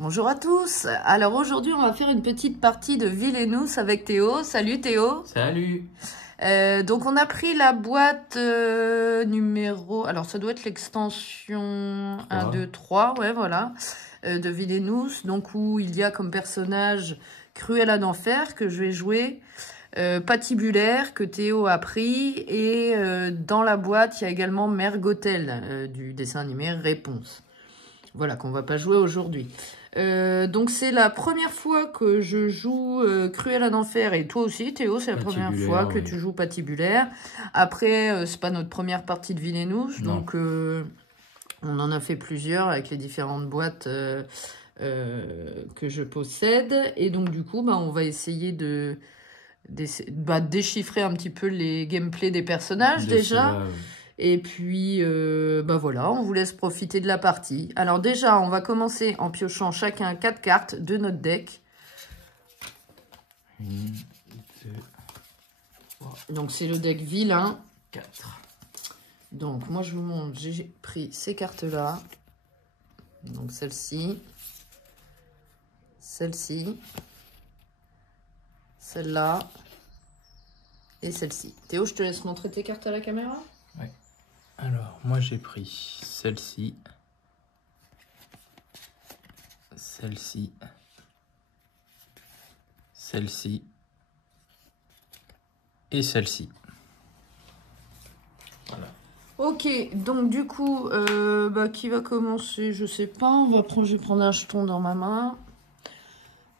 Bonjour à tous. Alors aujourd'hui, on va faire une petite partie de Villainous avec Théo. Salut Théo. Salut. Donc on a pris la boîte numéro... Alors ça doit être l'extension 1, 2, 3. Ouais, voilà. De Villainous. Donc où il y a comme personnage Cruella d'Enfer que je vais jouer. Patibulaire que Théo a pris. Et dans la boîte, il y a également Mère Gothel du dessin animé Réponse. Voilà, qu'on va pas jouer aujourd'hui. Donc c'est la première fois que je joue Cruella d'Enfer, et toi aussi Théo, c'est la première fois que tu joues Patibulaire. Après, c'est pas notre première partie de Villainous, donc on en a fait plusieurs avec les différentes boîtes que je possède. Et donc du coup, on va essayer de déchiffrer un petit peu les gameplays des personnages déjà. Et puis, voilà, on vous laisse profiter de la partie. Alors déjà, on va commencer en piochant chacun 4 cartes de notre deck. 1, 2, 3. Donc c'est le deck vilain. 4. Donc moi je vous montre, j'ai pris ces cartes-là. Donc celle-ci. Celle-ci. Celle-là. Et celle-ci. Théo, je te laisse montrer tes cartes à la caméra. Oui. Alors, moi j'ai pris celle-ci, celle-ci, celle-ci et celle-ci. Voilà. Ok, donc du coup, qui va commencer? Je sais pas, je vais prendre un jeton dans ma main.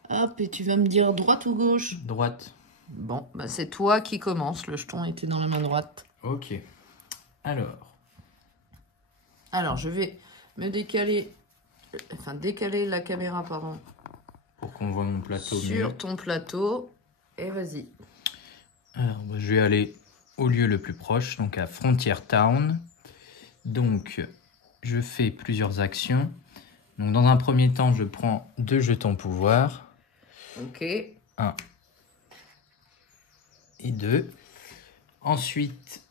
Hop, et tu vas me dire droite ou gauche? Droite. Bon, c'est toi qui commence, le jeton était dans la main droite. Ok. Alors, je vais me décaler la caméra, pardon. Pour qu'on voit mon plateau sur ton plateau. Et vas-y. Alors, je vais aller au lieu le plus proche, donc à Frontier Town. Donc, je fais plusieurs actions. Donc, dans un premier temps, je prends 2 jetons pouvoir. Ok. 1 et 2. Ensuite,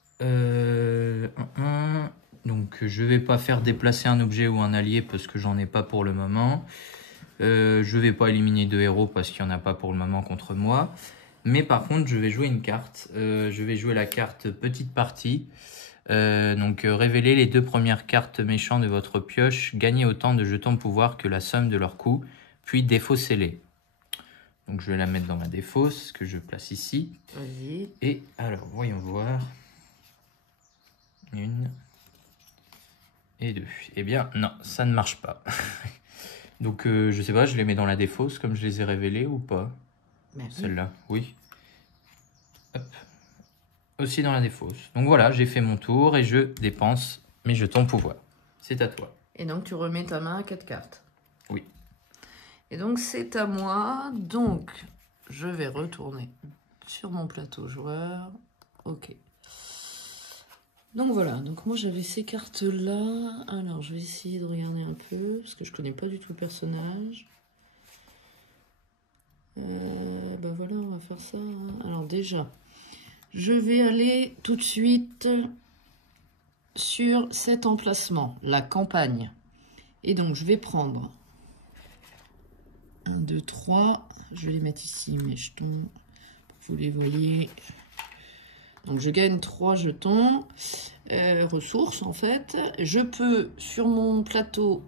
donc je vais pas faire déplacer un objet ou un allié parce que j'en ai pas pour le moment. Je vais pas éliminer 2 héros parce qu'il y en a pas pour le moment contre moi. Mais par contre, je vais jouer une carte. Je vais jouer la carte petite partie. Donc révéler les 2 premières cartes méchants de votre pioche. Gagnez autant de jetons pouvoir que la somme de leurs coûts. Puis défaussez-les. Donc je vais la mettre dans ma défausse que je place ici. Vas-y. Et alors, voyons voir. 1 et 2. Eh bien, non, ça ne marche pas. Donc, je sais pas, je les mets dans la défausse comme je les ai révélées ou pas? Celle-là, oui. Hop. Aussi dans la défausse. Donc voilà, j'ai fait mon tour et je dépense mes jetons pouvoir. C'est à toi. Et donc, tu remets ta main à 4 cartes. Oui. Et donc, c'est à moi. Donc, je vais retourner sur mon plateau joueur. Ok. Donc voilà, donc moi j'avais ces cartes-là. Alors, je vais essayer de regarder un peu, parce que je connais pas du tout le personnage. Voilà, on va faire ça. Alors déjà, je vais aller tout de suite sur cet emplacement, la campagne. Et donc, je vais prendre 1, 2, 3. Je vais les mettre ici, mes jetons, pour que vous les voyez. Donc, je gagne 3 jetons. Ressources, en fait. Je peux, sur mon plateau,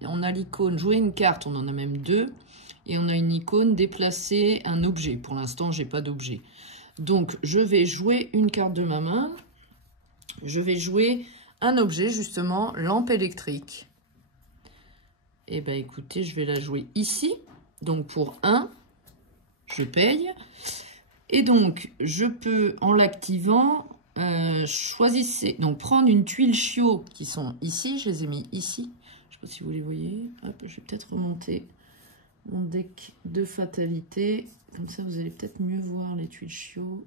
on a l'icône jouer une carte. On en a même 2. Et on a une icône déplacer un objet. Pour l'instant, j'ai pas d'objet. Donc, je vais jouer une carte de ma main. Je vais jouer un objet, justement, lampe électrique. Et écoutez, je vais la jouer ici. Donc, pour 1, je paye. Et donc, je peux, en l'activant, choisissez. Donc, prendre une tuile chiot qui sont ici. Je les ai mis ici. Je ne sais pas si vous les voyez. Hop, je vais peut-être remonter mon deck de fatalité. Comme ça, vous allez peut-être mieux voir les tuiles chiots.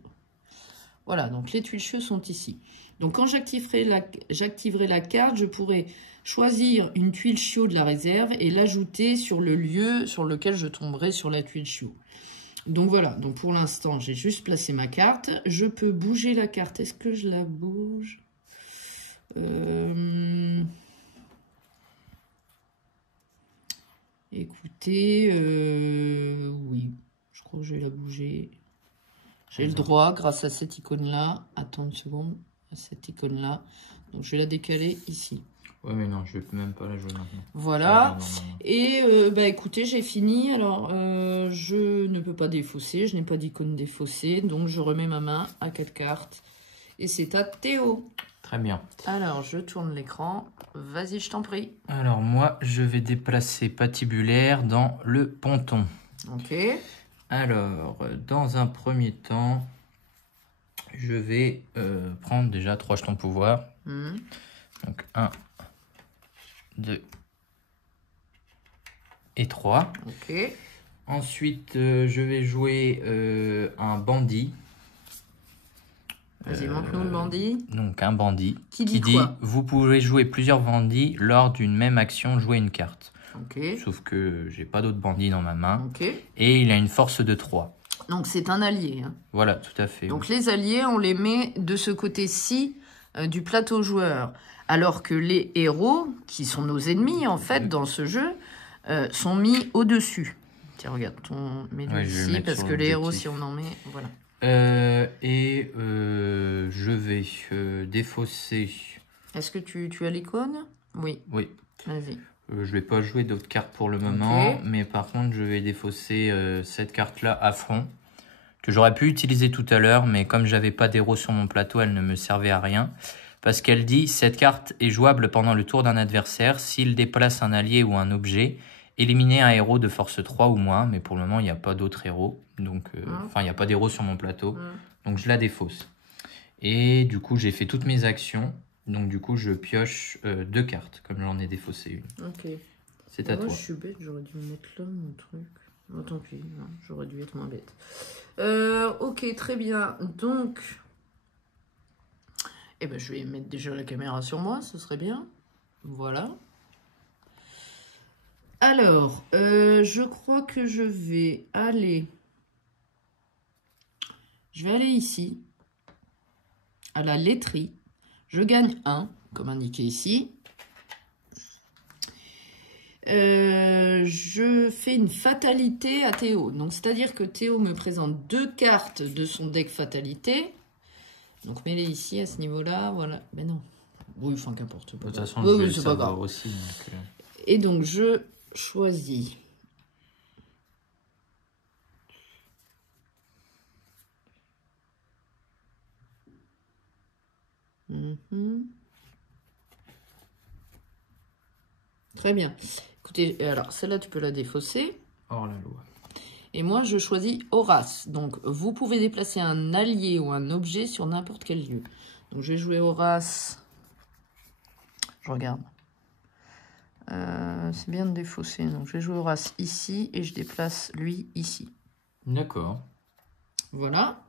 Voilà, donc les tuiles chiots sont ici. Donc, quand j'activerai la carte, je pourrai choisir une tuile chiot de la réserve et l'ajouter sur le lieu sur lequel je tomberai sur la tuile chiot. Donc voilà, donc pour l'instant, j'ai juste placé ma carte. Je peux bouger la carte. Est-ce que je la bouge? Écoutez. écoutez, oui, je crois que je vais la bouger. J'ai le droit grâce à cette icône-là. Attends une seconde, à cette icône-là. Donc je vais la décaler ici. Ouais, mais non, je vais même pas la jouer maintenant. Voilà. Et bah écoutez, j'ai fini. Alors, je ne peux pas défausser. Je n'ai pas d'icône défaussée. Donc, je remets ma main à 4 cartes. Et c'est à Théo. Très bien. Alors, je tourne l'écran. Vas-y, je t'en prie. Alors, moi, je vais déplacer Patibulaire dans le ponton. Ok. Alors, dans un premier temps, je vais prendre déjà 3 jetons pouvoir. Donc, 1, 2 et 3. Ok. Ensuite, je vais jouer un bandit. Vas-y, montre-nous le bandit. Donc, un bandit Qui dit quoi? Vous pouvez jouer plusieurs bandits lors d'une même action, jouer une carte. Ok. Sauf que j'ai pas d'autres bandits dans ma main. Ok. Et il a une force de 3. Donc, c'est un allié. Hein. Voilà, tout à fait. Donc, les alliés, on les met de ce côté-ci du plateau joueur. Alors que les héros, qui sont nos ennemis, en fait, dans ce jeu, sont mis au-dessus. Tiens, regarde, mets-le ici, parce que les héros, si on en met, voilà. Je vais défausser. Est-ce que tu as l'icône? Oui. Oui. Vas-y. Je vais pas jouer d'autres cartes pour le moment, mais par contre, je vais défausser cette carte-là à fond, que j'aurais pu utiliser tout à l'heure, mais comme j'avais pas d'héros sur mon plateau, elle ne me servait à rien. Parce qu'elle dit, cette carte est jouable pendant le tour d'un adversaire s'il déplace un allié ou un objet. Éliminer un héros de force 3 ou moins, mais pour le moment, il n'y a pas d'autres héros. Donc, enfin, il n'y a pas d'héros sur mon plateau. Donc, je la défausse. Et du coup, j'ai fait toutes mes actions. Donc, du coup, je pioche 2 cartes, comme j'en ai défaussé une. Ok. C'est à toi. Je suis bête, j'aurais dû me mettre là, mon truc. Oh, tant pis, j'aurais dû être moins bête. Ok, très bien. Donc, eh ben, je vais mettre déjà la caméra sur moi, ce serait bien. Voilà. Alors, je crois que je vais aller ici, à la laiterie. Je gagne 1, comme indiqué ici. Je fais une fatalité à Théo. Donc, c'est-à-dire que Théo me présente 2 cartes de son deck fatalité. Donc, mets-les ici, à ce niveau-là. Voilà. Mais non. Oui, enfin, qu'importe. De toute façon, je vais le savoir aussi. Donc, Et donc, je choisis. Très bien. Écoutez, alors, celle-là, tu peux la défausser. Hors la loi. Et moi, je choisis Horace. Donc, vous pouvez déplacer un allié ou un objet sur n'importe quel lieu. Donc, je vais jouer Horace. Je regarde. C'est bien de défausser. Donc, je vais jouer Horace ici et je déplace lui ici. D'accord. Voilà.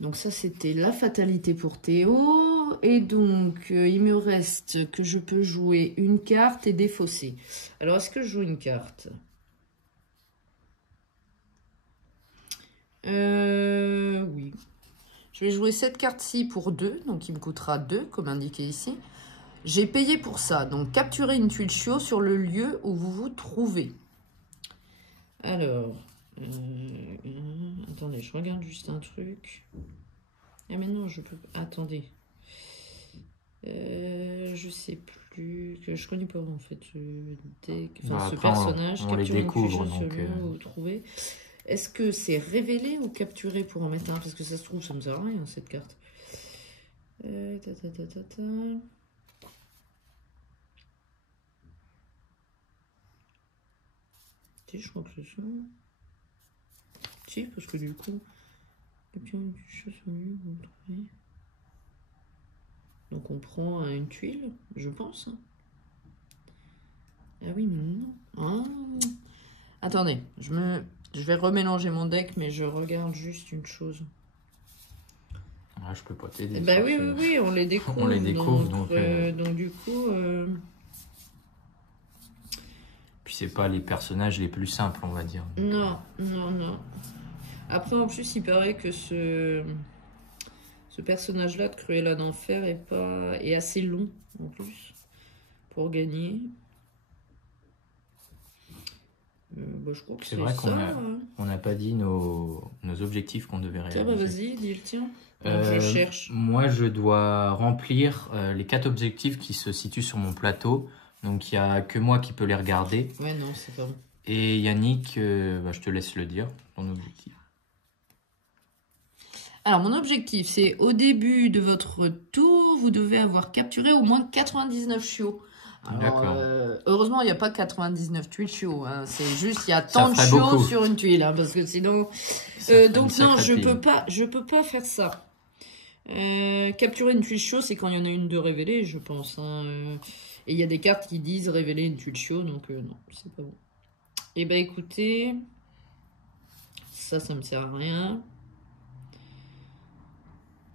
Donc, ça, c'était la fatalité pour Théo. Et donc, il me reste que je peux jouer une carte et défausser. Alors, est-ce que je joue une carte? Oui. Je vais jouer cette carte-ci pour 2. Donc, il me coûtera 2, comme indiqué ici. J'ai payé pour ça. Donc, capturez une tuile chiot sur le lieu où vous vous trouvez. Alors, attendez, je regarde juste un truc. Ah mais non, je peux... Attendez. Je sais plus... que je connais pas en fait ce deck... Enfin, ce personnage. On les découvre, donc... Sur le lieu où vous trouvez. Est-ce que c'est révélé ou capturé pour en mettre un? Parce que ça se trouve, ça me sert à rien, cette carte. Si, je crois que c'est ça. Si, parce que du coup... Donc on prend une tuile, je pense. Ah oui, mais non. Ah. Attendez, je vais remélanger mon deck, mais je regarde juste une chose. Ah, je peux pas t'aider. Bah oui, on les découvre. On les découvre, donc du coup... Puis c'est pas les personnages les plus simples, on va dire. Non. Après, en plus, il paraît que ce personnage-là de Cruella d'Enfer est assez long, en plus, pour gagner. Bah, je crois que C'est vrai ça. qu'on n'a pas dit nos objectifs qu'on devait réaliser. Tiens, bah vas-y, dis le tien. Je cherche. Moi, je dois remplir les 4 objectifs qui se situent sur mon plateau. Donc, il n'y a que moi qui peux les regarder. Ouais, non, c'est pas bon. Et Yannick, bah, je te laisse le dire, ton objectif. Alors, mon objectif, c'est au début de votre tour, vous devez avoir capturé au moins 99 chiots. Alors, heureusement, il n'y a pas 99 tuiles chiots. Hein. C'est juste, il y a tant de chiots sur une tuile. Hein, parce que sinon... donc, non, je peux pas faire ça. Capturer une tuile chiot, c'est quand il y en a une de révélée, je pense. Hein. Et il y a des cartes qui disent révéler une tuile chiot, donc non, c'est pas bon. Eh ben, écoutez, ça me sert à rien.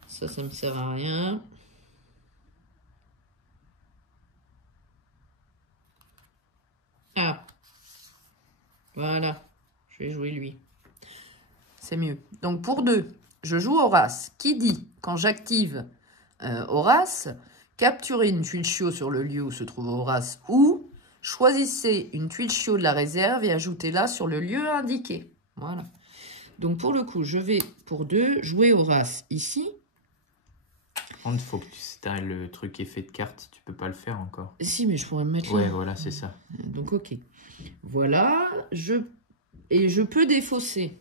Ça me sert à rien. Ah. Voilà. Je vais jouer lui. C'est mieux. Donc, pour 2, je joue Horace. Qui dit, quand j'active Horace, capturez une tuile chiot sur le lieu où se trouve Horace ou choisissez une tuile chiot de la réserve et ajoutez-la sur le lieu indiqué. Voilà. Donc, pour le coup, je vais, pour 2, jouer Horace ici. Il faut que tu aies le truc effet de carte, tu peux pas le faire encore. Si, mais je pourrais me mettre là. là. Ouais, voilà, c'est ça. Donc, ok. Voilà. Et je peux défausser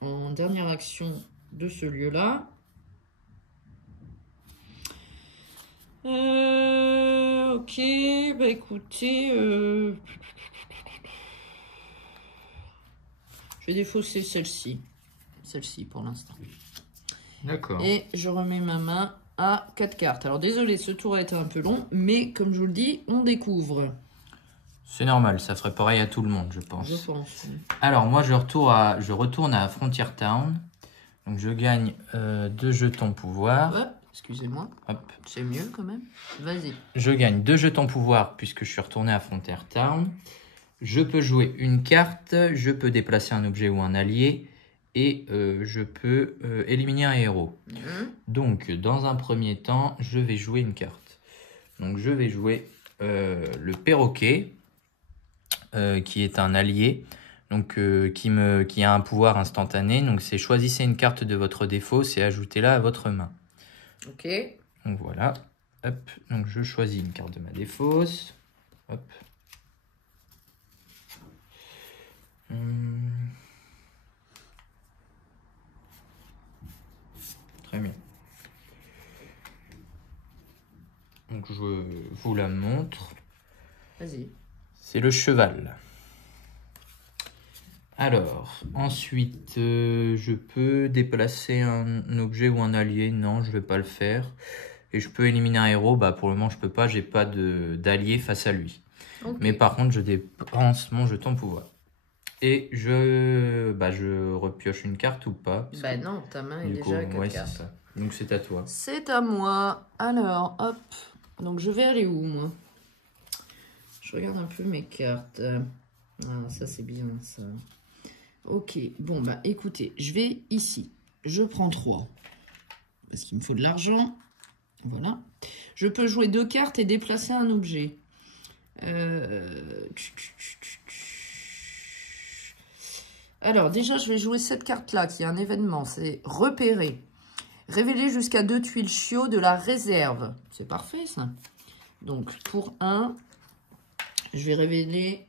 en dernière action de ce lieu-là. Ok, bah écoutez, je vais défausser celle-ci. Celle-ci pour l'instant. D'accord. Et je remets ma main à 4 cartes. Alors désolé, ce tour a été un peu long, mais comme je vous le dis, on découvre. C'est normal, ça ferait pareil à tout le monde, je pense. Je pense. Alors moi, je retourne à Frontier Town. Donc je gagne 2 jetons pouvoir. Hop, excusez-moi. Hop. C'est mieux quand même. Vas-y. Je gagne 2 jetons pouvoir puisque je suis retourné à Frontier Town. Je peux jouer une carte, je peux déplacer un objet ou un allié et je peux éliminer un héros. Donc dans un premier temps, je vais jouer une carte. Donc je vais jouer le perroquet qui est un allié. Donc, qui a un pouvoir instantané. Donc, c'est choisissez une carte de votre défausse et ajoutez-la à votre main. Ok. Donc, voilà. Hop. Donc, je choisis une carte de ma défausse. Hop. Très bien. Donc, je vous la montre. Vas-y. C'est le cheval. Alors, ensuite, je peux déplacer un objet ou un allié. Non, je ne vais pas le faire. Et je peux éliminer un héros. Bah, pour le moment, je peux pas. J'ai pas d'allié face à lui. Okay. Mais par contre, je dépense mon jeton pouvoir. Et je repioche une carte ou pas. Bah non, ta main est déjà à 4 cartes. Ça. Donc, c'est à toi. C'est à moi. Alors, hop. Donc, je vais aller où, moi? Je regarde un peu mes cartes. Ah, ça, c'est bien, ça. Ok, bon, bah écoutez, je vais ici. Je prends 3. Parce qu'il me faut de l'argent. Voilà. Je peux jouer 2 cartes et déplacer un objet. Alors, déjà, je vais jouer cette carte-là, qui est un événement. C'est repérer. Révéler jusqu'à 2 tuiles chiots de la réserve. C'est parfait, ça. Donc, pour 1, je vais révéler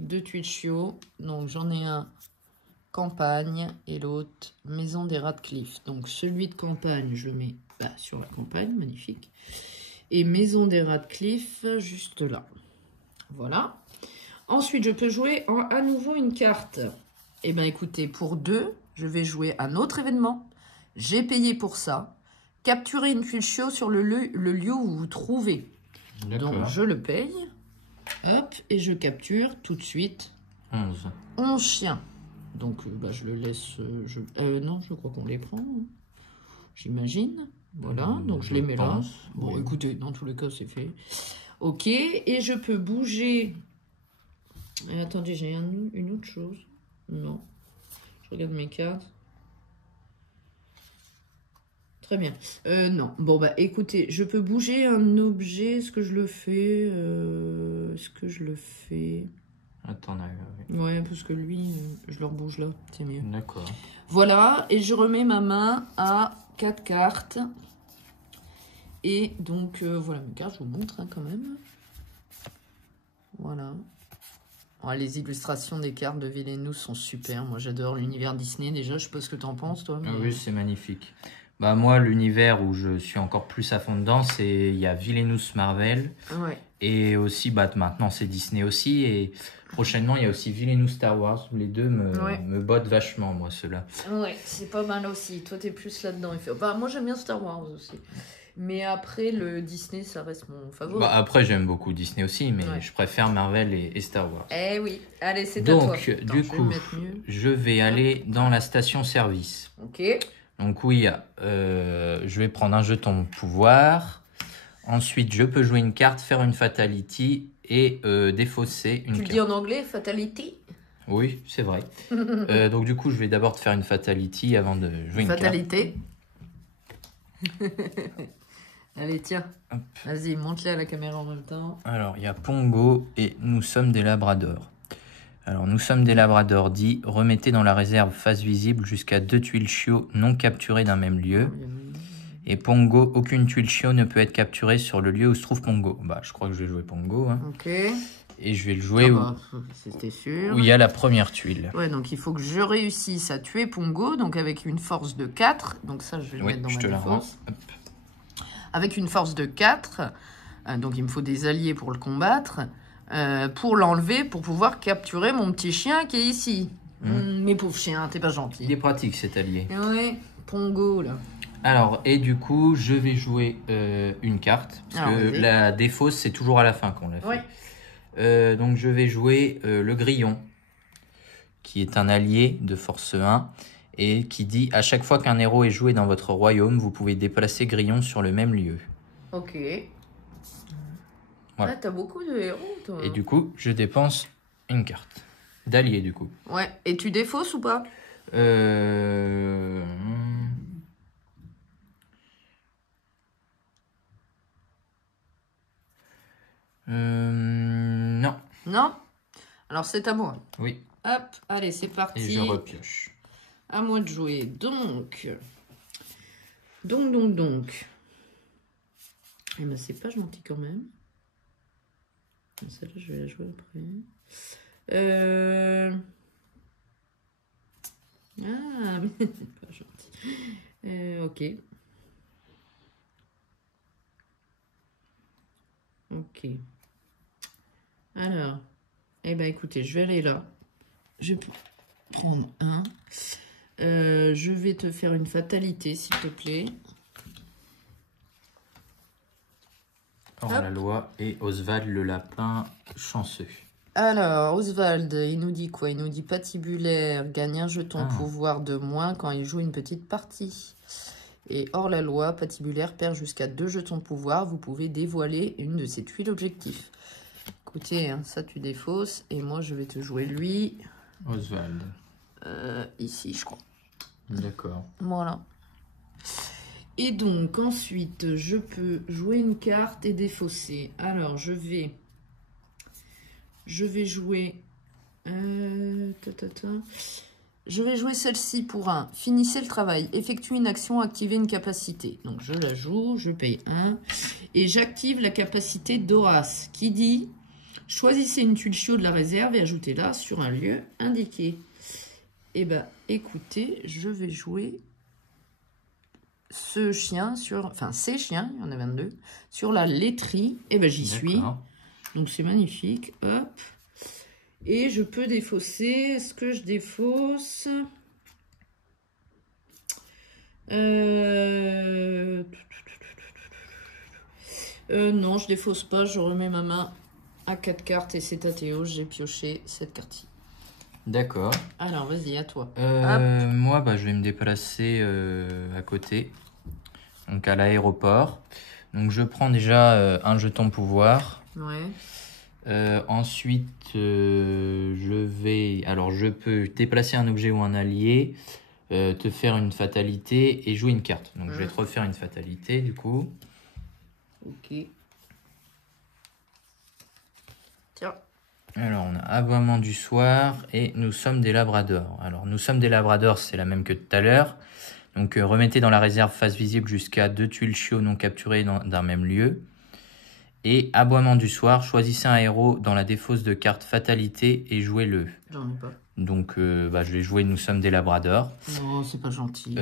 2 tuiles chiots. Donc, j'en ai un campagne et l'autre maison des Radcliffe. Donc celui de campagne, je le mets sur la campagne, magnifique. Et maison des Radcliffe, juste là. Voilà. Ensuite, je peux jouer à nouveau une carte. Eh bien, écoutez, pour 2, je vais jouer un autre événement. J'ai payé pour ça. Capturer une tuile chiot sur le lieu où vous vous trouvez. Donc, je le paye. Hop, et je capture tout de suite 11 chiens. Donc, je le laisse... non, je crois qu'on les prend. J'imagine. Voilà, donc je les mets là. Bon, oui. Écoutez, dans tous les cas, c'est fait. Ok, et je peux bouger... attendez, j'ai une autre chose. Non. Je regarde mes cartes. Très bien. Non. Bon, bah, écoutez, je peux bouger un objet. Est-ce que je le fais Attends, Ouais, parce que lui, je le rebouge là, c'est mieux. D'accord. Voilà, et je remets ma main à 4 cartes. Et donc, voilà mes cartes, je vous montre quand même. Voilà. Oh, les illustrations des cartes de Villainous sont super. Moi, j'adore l'univers Disney déjà. Je sais pas ce que t'en penses, toi. Mais... Oui, c'est magnifique. Bah, moi, l'univers où je suis encore plus à fond dedans, il y a Villainous Marvel. Ouais. Et aussi, bah, maintenant, c'est Disney aussi. Et prochainement, il y a aussi Villainous Star Wars. Les deux me bottent vachement, moi, ceux-là. Ouais, c'est pas mal aussi. Toi, t'es plus là-dedans. Bah, moi, j'aime bien Star Wars aussi. Mais après, le Disney, ça reste mon favori. Bah, après, j'aime beaucoup Disney aussi, mais je préfère Marvel et Star Wars. Eh oui, allez, c'est à toi. Donc, du coup, je vais aller dans la station-service. Ok. Donc oui, je vais prendre un jeton pouvoir. pouvoir. Ensuite, je peux jouer une carte, faire une fatality et défausser une carte. Tu dis en anglais fatality? Oui, c'est vrai. Donc du coup, je vais d'abord te faire une fatality avant de jouer une fatalité. Allez, tiens. Vas-y, montre-les à la caméra en même temps. Alors, il y a Pongo et nous sommes des labradors. Alors, nous sommes des labradors dit, remettez dans la réserve face visible jusqu'à 2 tuiles chiots non capturées d'un même lieu. Et Pongo, aucune tuile chiot ne peut être capturée sur le lieu où se trouve Pongo. Bah, je crois que je vais jouer Pongo. Hein. Ok. Et je vais le jouer c'était sûr. Où il y a la première tuile. Ouais, donc il faut que je réussisse à tuer Pongo, donc avec une force de 4. Donc ça, je vais le mettre dans ma défense. Avec une force de 4, donc il me faut des alliés pour le combattre, pour l'enlever, pour pouvoir capturer mon petit chien qui est ici. Mes pauvres chiens, t'es pas gentil. Il est pratique cet allié. Ouais, Pongo là. Alors, et du coup, je vais jouer une carte, parce que la défausse, c'est toujours à la fin qu'on l'a fait. Ouais. Donc je vais jouer le grillon, qui est un allié de force 1. Et qui dit, à chaque fois qu'un héros est joué dans votre royaume, vous pouvez déplacer Grillon sur le même lieu. Ok. Voilà. Ah, t'as beaucoup de héros, toi. Et du coup, je dépense une carte. D'allié, du coup. Ouais. Et tu défausses ou pas? Non. Non? Alors, c'est à moi. Oui. Hop, allez, c'est parti. Et je repioche. À moi de jouer. Donc. Eh ben, c'est pas gentil quand même. Celle-là, je vais la jouer après. Ah, mais pas gentil. Ok. Ok. Alors. Eh ben, écoutez, je vais aller là. Je vais prendre un. Je vais te faire une fatalité, s'il te plaît. Hors la loi et Oswald le lapin chanceux. Alors, Oswald, il nous dit quoi? Il nous dit patibulaire, gagne un jeton pouvoir de moins quand il joue une petite partie. Et hors la loi, patibulaire perd jusqu'à 2 jetons pouvoir. Vous pouvez dévoiler une de ces tuiles objectifs. Écoutez, hein, ça tu défausses. Et moi, je vais te jouer lui. Oswald. Ici, je crois. D'accord. Voilà. Et donc, ensuite, je peux jouer une carte et défausser. Alors, je vais jouer... Je vais jouer celle-ci pour 1. Finissez le travail. Effectuez une action, activez une capacité. Donc, je la joue, je paye 1. Et j'active la capacité d'Horace, qui dit... Choisissez une tuile chiot de la réserve et ajoutez-la sur un lieu indiqué. Eh bien, écoutez, je vais jouer ce chien sur... Enfin, ces chiens, il y en a 22, sur la laiterie. Eh bien, j'y suis. Donc, c'est magnifique. Hop. Et je peux défausser. Est-ce que je défausse? Non, je défausse pas. Je remets ma main à 4 cartes et c'est à Théo. J'ai pioché cette carte-ci. D'accord. Alors, vas-y, à toi. Moi, bah, je vais me déplacer à côté, donc à l'aéroport. Donc, je prends déjà un jeton pouvoir. Ouais. Ensuite, je peux déplacer un objet ou un allié, te faire une fatalité et jouer une carte. Donc, je vais te refaire une fatalité, du coup. Ok. Tiens. Alors, on a aboiement du soir et nous sommes des labradors. Alors, nous sommes des labradors, c'est la même que tout à l'heure. Donc, remettez dans la réserve face visible jusqu'à 2 tuiles chiots non capturées d'un même lieu. Et aboiement du soir, choisissez un héros dans la défausse de carte fatalité et jouez-le. J'en ai pas. Donc, je vais jouer Nous sommes des labradors. Non, c'est pas gentil.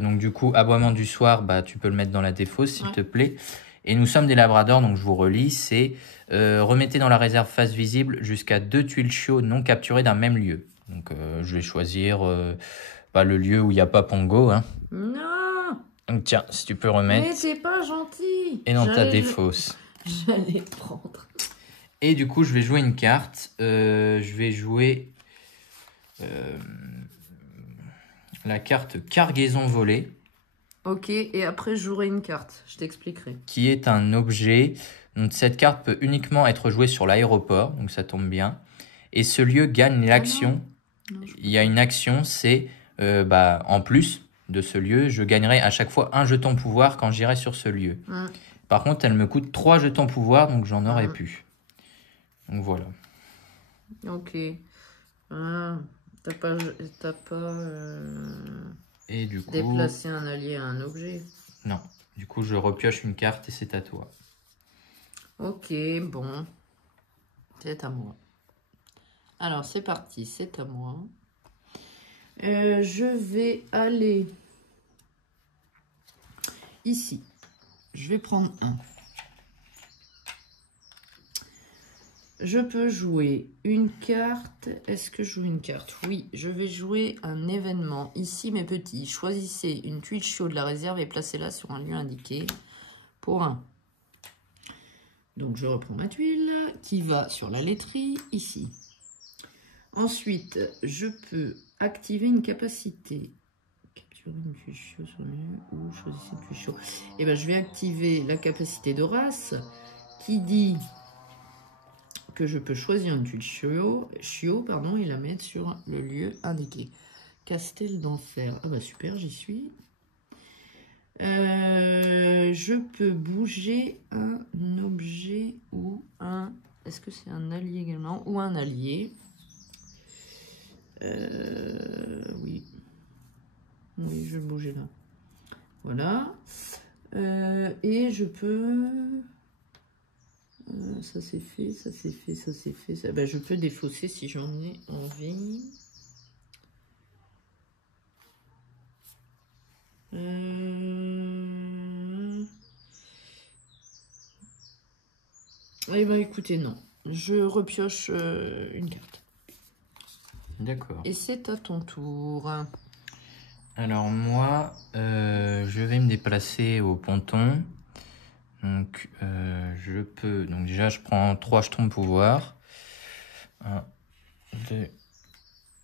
Donc, du coup, aboiement du soir, tu peux le mettre dans la défausse, s'il Ouais. te plaît. Et nous sommes des labradors, donc je vous relis, c'est remettez dans la réserve face visible jusqu'à 2 tuiles chiots non capturées d'un même lieu. Donc je vais choisir le lieu où il n'y a pas Pongo. Hein. Non, Donc tiens, si tu peux remettre. mais c'est pas gentil. Et dans ta défausse. J'allais prendre. Et du coup, je vais jouer une carte. Je vais jouer la carte Cargaison volée. Ok, et après je jouerai une carte, je t'expliquerai. Qui est un objet. Donc cette carte peut uniquement être jouée sur l'aéroport, donc ça tombe bien. Et ce lieu gagne l'action. Il y a une action, c'est en plus de ce lieu, je gagnerai à chaque fois un jeton pouvoir quand j'irai sur ce lieu. Par contre, elle me coûte 3 jetons pouvoir, donc j'en aurais pu. Donc voilà. Ok. T'as pas Et du coup, déplacer un allié à un objet. Non. Du coup, je repioche une carte et c'est à toi. Ok, bon. C'est à moi. Alors, c'est parti, c'est à moi. Je vais aller ici. Je vais prendre un. Je peux jouer une carte. Est-ce que je joue une carte? Oui, je vais jouer un événement. Ici, mes petits, choisissez une tuile chaude de la réserve et placez-la sur un lieu indiqué pour un. Donc, je reprends ma tuile qui va sur la laiterie, ici. Ensuite, je peux activer une capacité. Capturer une tuile chaude sur le lieu ou choisissez une tuile chaude. Et bien, je vais activer la capacité de race qui dit que je peux choisir une tuile chiot et la mettre sur le lieu indiqué. Castel d'enfer. Ah bah super, j'y suis. Je peux bouger un objet ou un... Est-ce que c'est un allié également? Ou un allié. Oui. Oui, je vais le bouger là. Voilà. Et je peux... ça c'est fait, ça c'est fait, ça c'est fait. Ça... Ben, je peux défausser si j'en ai envie. Eh ben écoutez, non. Je repioche une carte. D'accord. Et c'est à ton tour. Alors moi, je vais me déplacer au ponton. Donc je peux... Donc déjà, je prends 3 jetons de pouvoir. 1, 2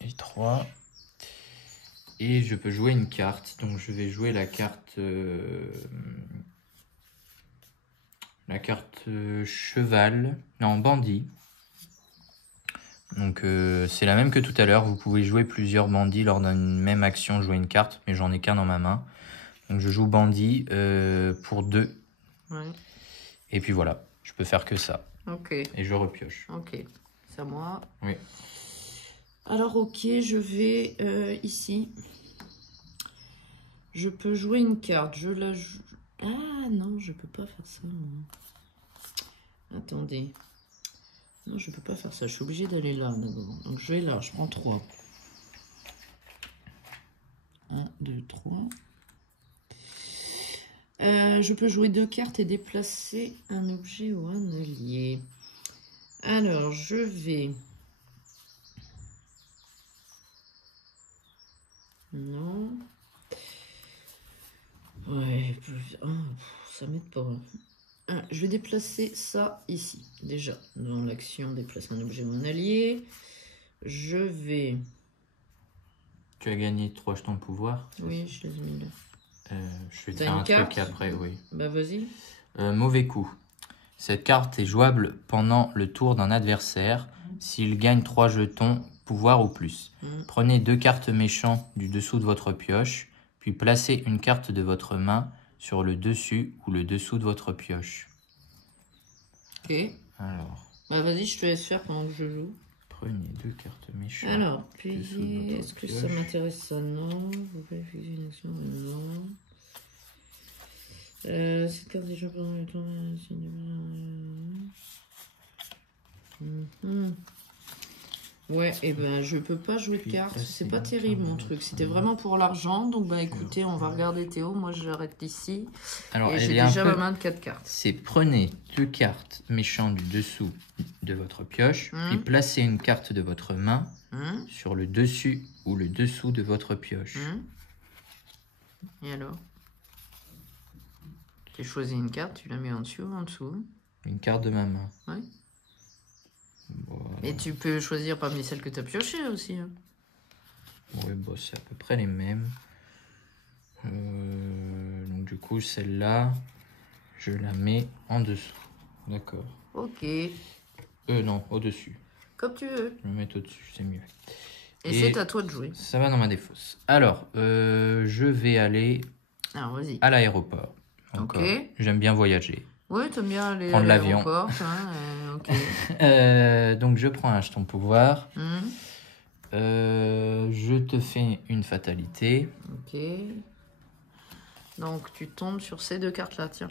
et 3. Et je peux jouer une carte. Donc je vais jouer la carte... cheval. Non, bandit. Donc c'est la même que tout à l'heure. Vous pouvez jouer plusieurs bandits lors d'une même action, jouer une carte. Mais j'en ai qu'un dans ma main. Donc je joue bandit pour 2. Ouais. Et puis voilà, je peux faire que ça. Ok. Et je repioche. Ok, c'est à moi. Oui. Alors ok, je vais ici. Je peux jouer une carte. Je la joue... Ah non, je peux pas faire ça. Moi. Attendez. Non, je peux pas faire ça. Je suis obligée d'aller là d'abord. Donc je vais là, je prends 3. 1, 2, 3. Je peux jouer 2 cartes et déplacer un objet ou un allié. Alors, je vais... Non. Ouais, ça m'aide pas. Je vais déplacer ça ici. Déjà, dans l'action, déplacer un objet ou un allié. Je vais... Tu as gagné 3 jetons de pouvoir. Oui, je les ai mis là. Je vais te faire un truc après, oui. Bah vas-y. Mauvais coup. Cette carte est jouable pendant le tour d'un adversaire s'il gagne 3 jetons pouvoir ou plus. Prenez 2 cartes méchants du dessous de votre pioche, puis placez une carte de votre main sur le dessus ou le dessous de votre pioche. Ok. Alors. Ah, vas-y, je te laisse faire pendant que je joue. Prenez 2 cartes méchantes. Alors, payer, est-ce que ça m'intéresse ça? Non. Vous pouvez effectuer une action? Non. Cette carte déjà pendant le temps. Ouais, et ben je peux pas jouer de cartes. C'est pas terrible mon truc. C'était vraiment pour l'argent. Donc bah écoutez, on va regarder Théo. Moi j'arrête ici. Alors, et j'ai déjà ma main de 4 cartes. C'est prenez 2 cartes méchantes du dessous de votre pioche, puis placez une carte de votre main sur le dessus ou le dessous de votre pioche. Et alors? Tu choisis une carte, tu la mets en dessus ou en dessous? Une carte de ma main. Ouais. Voilà. Et tu peux choisir parmi celles que tu as piochées aussi. Hein. Oui, bon, c'est à peu près les mêmes. Donc du coup, celle-là, je la mets en dessous. D'accord. Ok. Non, au-dessus. Comme tu veux. Je vais me mettre au-dessus, c'est mieux. Et c'est à toi de jouer. Ça va dans ma défausse. Alors, je vais aller à l'aéroport. Ok. J'aime bien voyager. Oui, t'aimes bien aller prendre à l'avion. l'aéroport. Ok. Donc, je prends un jeton pouvoir. Je te fais une fatalité. Ok. Donc, tu tombes sur ces 2 cartes-là, tiens.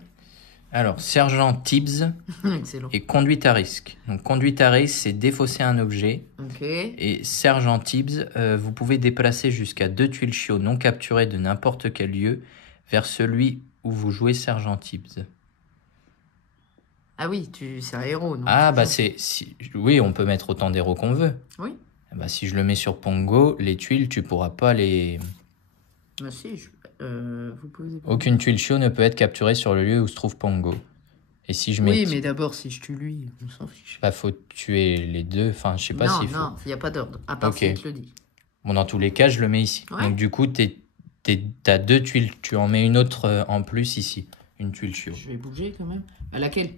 Alors, sergent Tibbs Excellent. et conduite à risque. Donc, conduite à risque, c'est défausser un objet. Ok. Et sergent Tibbs, vous pouvez déplacer jusqu'à 2 tuiles chiots non capturées de n'importe quel lieu vers celui où vous jouez sergent Tibbs. Ah oui, c'est un héros. Donc Ah, bah oui, on peut mettre autant d'héros qu'on veut. Oui. Bah, si je le mets sur Pongo, les tuiles, tu pourras pas les... Bah si, vous pouvez... Aucune tuile chiot ne peut être capturée sur le lieu où se trouve Pongo. Et si je mets... Oui, mais d'abord, si je tue lui, on s'en fiche. Bah, faut tuer les deux. Enfin, je sais pas s'il faut... Non, il n'y a pas d'ordre, à part si il te le dit. Bon, dans tous les cas, je le mets ici. Ouais. Donc, du coup, t'as 2 tuiles. Tu en mets une autre en plus ici. Une tuile chiot. Je vais bouger quand même. À laquelle?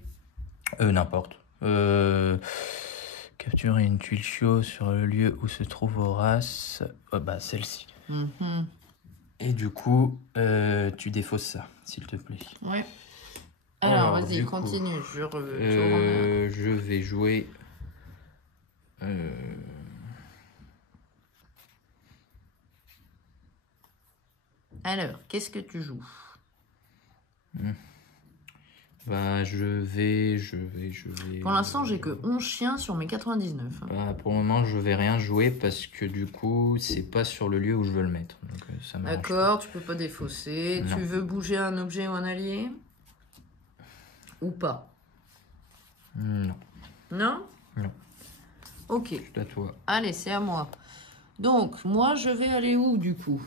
N'importe. Capturer une tuile chiot sur le lieu où se trouve Horace. Bah, celle-ci. Et du coup, tu défausses ça, s'il te plaît. Ouais. Alors, vas-y, continue. Je vais jouer... Alors, qu'est-ce que tu joues? Bah, je vais... Pour l'instant, j'ai que 11 chiens sur mes 99. Hein. Bah, pour le moment, je vais rien jouer parce que du coup, c'est pas sur le lieu où je veux le mettre. D'accord, tu peux pas défausser. Non. Tu veux bouger un objet ou un allié? Ou pas? Non. Non? Non. Ok. C'est à toi. Allez, c'est à moi. Donc, moi, je vais aller où, du coup?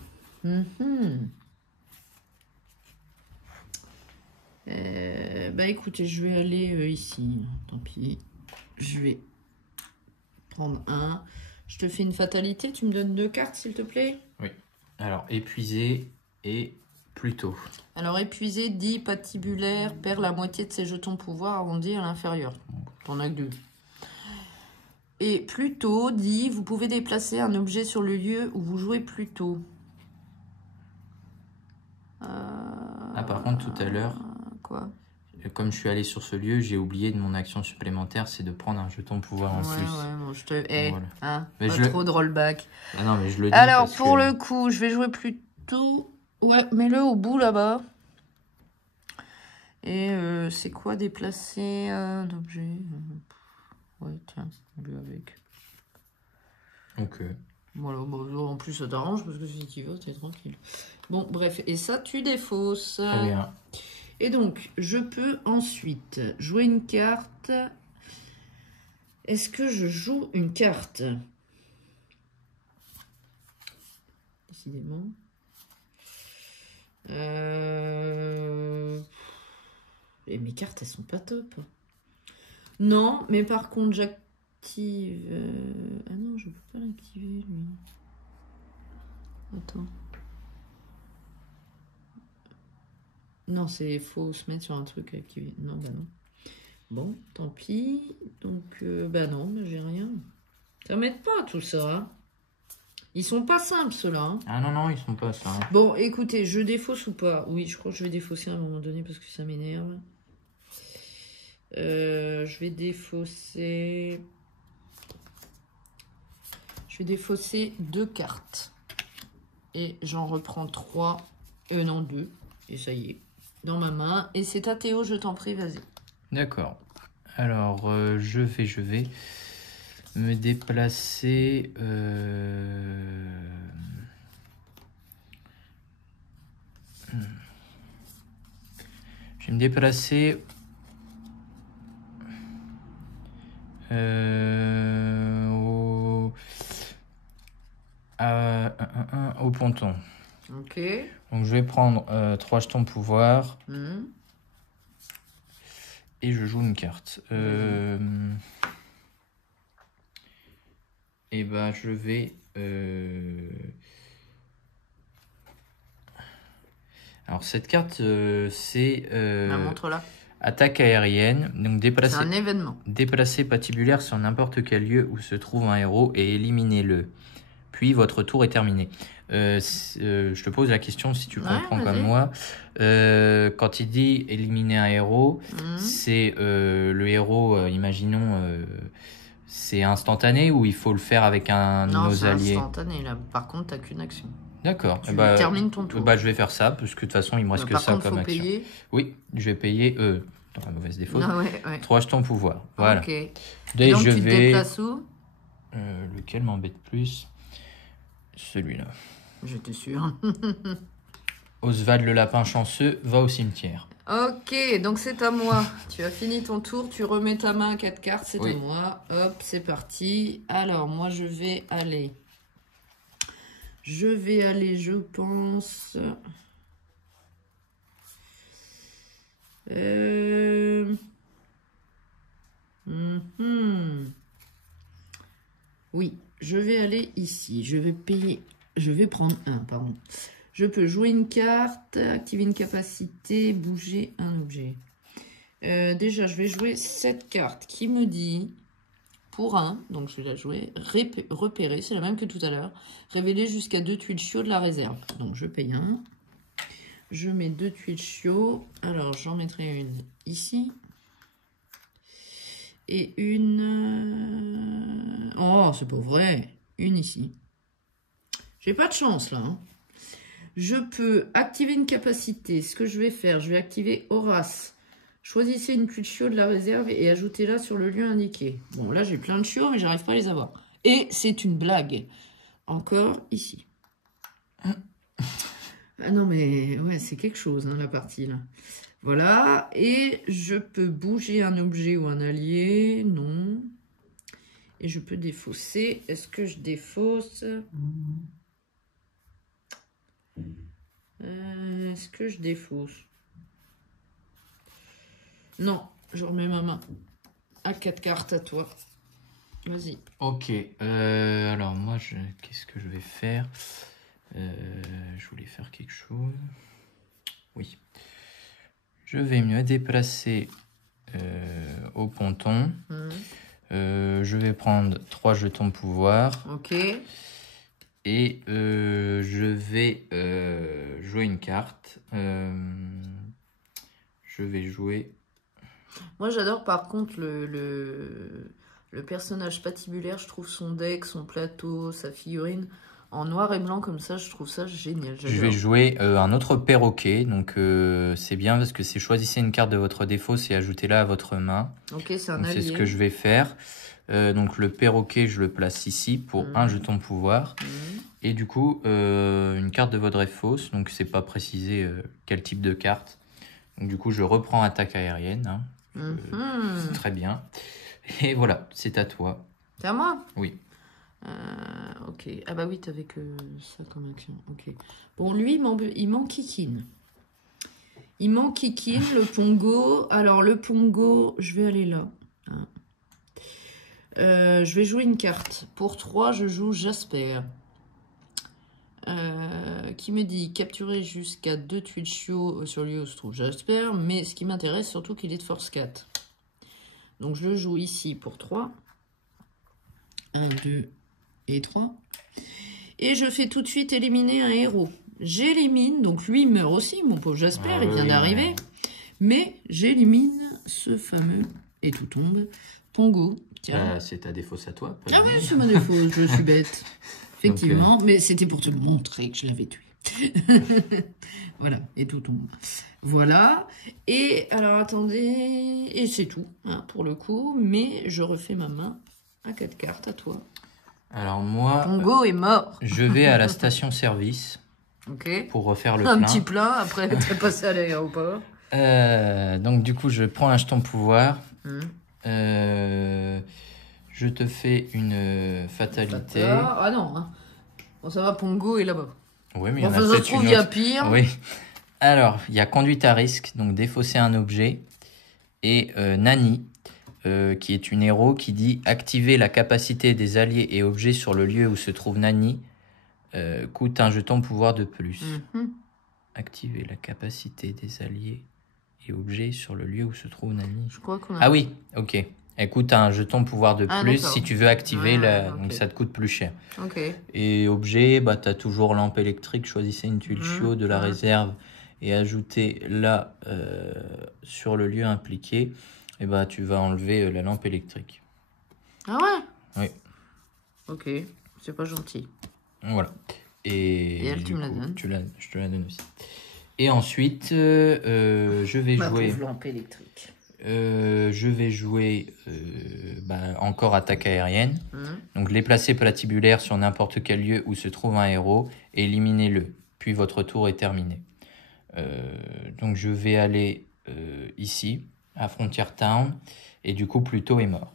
Bah, écoutez, je vais aller ici. Tant pis. Je vais prendre un. Je te fais une fatalité. Tu me donnes 2 cartes, s'il te plaît? Oui. Alors, épuisé et plutôt. Alors, épuisé, dit patibulaire, perd la moitié de ses jetons pouvoir arrondis à l'inférieur. T'en as que 2. Et plutôt, dit, vous pouvez déplacer un objet sur le lieu où vous jouez plutôt. Ah, par contre, tout à l'heure, quoi? Comme je suis allé sur ce lieu, j'ai oublié de mon action supplémentaire, c'est de prendre un jeton pouvoir en plus. Ouais, bon, je te... voilà. Hein, mais pas trop de rollback. Ah non, mais je le dis. Alors, pour le coup, je vais jouer plutôt... Ouais, mets-le au bout, là-bas. Et c'est quoi déplacer un objet? Ouais, tiens, lui avec. Ok. Voilà, bon, en plus, ça t'arrange, parce que si tu vas, t'es tranquille. Bon, bref, et ça, tu défausses. Très bien. Et donc, je peux ensuite jouer une carte. Est-ce que je joue une carte? Décidément. Et mes cartes, elles sont pas top. Non, mais par contre, j'active... Ah non, je peux pas l'activer, lui. Attends. Non, c'est faut se mettre sur un truc activé. Non, bah non. Bon, tant pis. Donc, bah non, bah j'ai rien. Ça m'aide pas tout ça. Hein. Ils sont pas simples ceux-là. Hein. Ah non, non, ils sont pas ça. Hein. Bon, écoutez, je défausse ou pas? Oui, je crois que je vais défausser à un moment donné parce que ça m'énerve. Je vais défausser... Je vais défausser 2 cartes. Et j'en reprends 3. Non, 2. Et ça y est. Dans ma main. Et c'est à Théo, je t'en prie, vas-y. D'accord. Alors, je vais me déplacer... Je vais me déplacer... au ponton. Ok. Donc je vais prendre 3 jetons pouvoir et je joue une carte. Et bah je vais... Alors cette carte c'est... montre-la. Attaque aérienne, donc C'est un événement. Déplacer patibulaire sur n'importe quel lieu où se trouve un héros et éliminez-le. Puis votre tour est terminé. Je te pose la question si tu comprends comme moi. Quand il dit éliminer un héros, c'est le héros, imaginons, c'est instantané ou il faut le faire avec un de nos alliés? Non, c'est instantané. Là. Par contre, tu n'as qu'une action. D'accord. Tu termines ton tour. Bah, je vais faire ça, parce que de toute façon, il me reste que ça comme action. Payer. Oui, je vais payer, dans la mauvaise défaut, Ah 3 jetons pouvoir. Voilà. Ok. Et donc, je tu te vais... déplaces où? Lequel m'embête plus? Celui-là. J'étais sûre. Oswald le lapin chanceux va au cimetière. Ok, donc c'est à moi. Tu as fini ton tour, tu remets ta main à 4 cartes, c'est à moi. Hop, c'est parti. Alors, moi, je vais aller, je pense... Oui, je vais aller ici. Je vais payer... Je vais prendre un, pardon. Je peux jouer une carte, activer une capacité, bouger un objet. Déjà, je vais jouer cette carte qui me dit, pour 1, donc je vais la jouer, repérer, c'est la même que tout à l'heure, révéler jusqu'à 2 tuiles chiots de la réserve. Donc je paye 1. Je mets 2 tuiles chiots. Alors, j'en mettrai une ici. Et une... Oh, c'est pas vrai. Une ici. J'ai pas de chance, là. Hein. Je peux activer une capacité. Ce que je vais faire, je vais activer Horace. Choisissez une tuile chiot de la réserve et ajoutez-la sur le lieu indiqué. Bon, là, j'ai plein de chiots, mais j'arrive pas à les avoir. Et c'est une blague. Encore ici. Ah non, mais ouais, c'est quelque chose, hein, la partie, là. Voilà. Et je peux bouger un objet ou un allié. Non. Et je peux défausser. Est-ce que je défausse? Est-ce que je défausse? Non, je remets ma main à 4 cartes à toi. Vas-y. Ok. Alors moi, qu'est-ce que je vais faire? Je voulais faire quelque chose. Oui. Je vais me déplacer au ponton. Je vais prendre 3 jetons pouvoir. Ok. Et je vais jouer une carte. Je vais jouer... Moi, j'adore par contre le personnage patibulaire. Je trouve son deck, son plateau, sa figurine en noir et blanc comme ça. Je trouve ça génial. Je vais jouer un autre perroquet. Donc, c'est bien parce que c'est choisissez une carte de votre défausse et ajoutez-la à votre main. Ok, c'est un allié. C'est ce que je vais faire. Donc, le perroquet, je le place ici pour un jeton pouvoir. Et du coup, une carte de votre défausse. Donc, c'est pas précisé quel type de carte. Donc, du coup, je reprends attaque aérienne. Hein. C'est très bien. Et voilà, c'est à toi. C'est à moi? Oui. Ok. Ah bah oui, t'avais que ça comme action. Ok. Bon, lui, il manque Kikine. Il manque Kikine, le Pongo. Alors, le Pongo, je vais aller là. Hein. Je vais jouer une carte. Pour 3, je joue Jasper. Qui me dit capturer jusqu'à 2 tuiles chiots sur lui où se trouve Jasper. Mais ce qui m'intéresse, surtout qu'il est de force 4. Donc, je le joue ici pour 3. 1, 2 et 3. Et je fais tout de suite éliminer un héros. J'élimine, donc lui meurt aussi, mon pauvre Jasper, il vient d'arriver. Mais j'élimine ce fameux, et tout tombe, Pongo. Tiens. C'est ta défausse à toi. Ah oui, c'est ma défausse, je suis bête. Effectivement, donc, mais c'était pour te montrer que je l'avais tué. Voilà, et tout tombe. Voilà, et alors attendez, et c'est tout, hein, pour le coup, mais je refais ma main à 4 cartes, à toi. Alors moi... Pongo est mort. Je vais à la station-service pour refaire le plein. Un petit plein après être passé à l'aéroport. Donc du coup, je prends un jeton pouvoir. Je te fais une fatalité. Ah non, hein. Bon, ça va, Pongo est là-bas. Oui, mais bon, ça se trouve, il y a pire. Oui. Alors, il y a conduite à risque, donc défausser un objet. Et Nani, qui est une héros, qui dit activer la capacité des alliés et objets sur le lieu où se trouve Nani, coûte un jeton pouvoir de plus. Activer la capacité des alliés et objets sur le lieu où se trouve Nani. Je crois qu'on a... Ah oui, ok. Elle coûte un jeton pouvoir de plus si tu veux activer, okay. Donc ça te coûte plus cher. Okay. Et objet, bah, tu as toujours lampe électrique, choisissez une tuile chaude de la réserve et ajoutez-la sur le lieu impliqué. Et bah, tu vas enlever la lampe électrique. Ah ouais? Oui. Ok, c'est pas gentil. Voilà. Et elle, tu me la donnes? Je te la donne aussi. Et ensuite, je vais jouer... pauvre lampe électrique. Je vais jouer encore attaque aérienne. Donc les placer platibulaire sur n'importe quel lieu où se trouve un héros et éliminez-le. Puis votre tour est terminé. Donc je vais aller ici, à Frontier Town, et du coup Pluto est mort.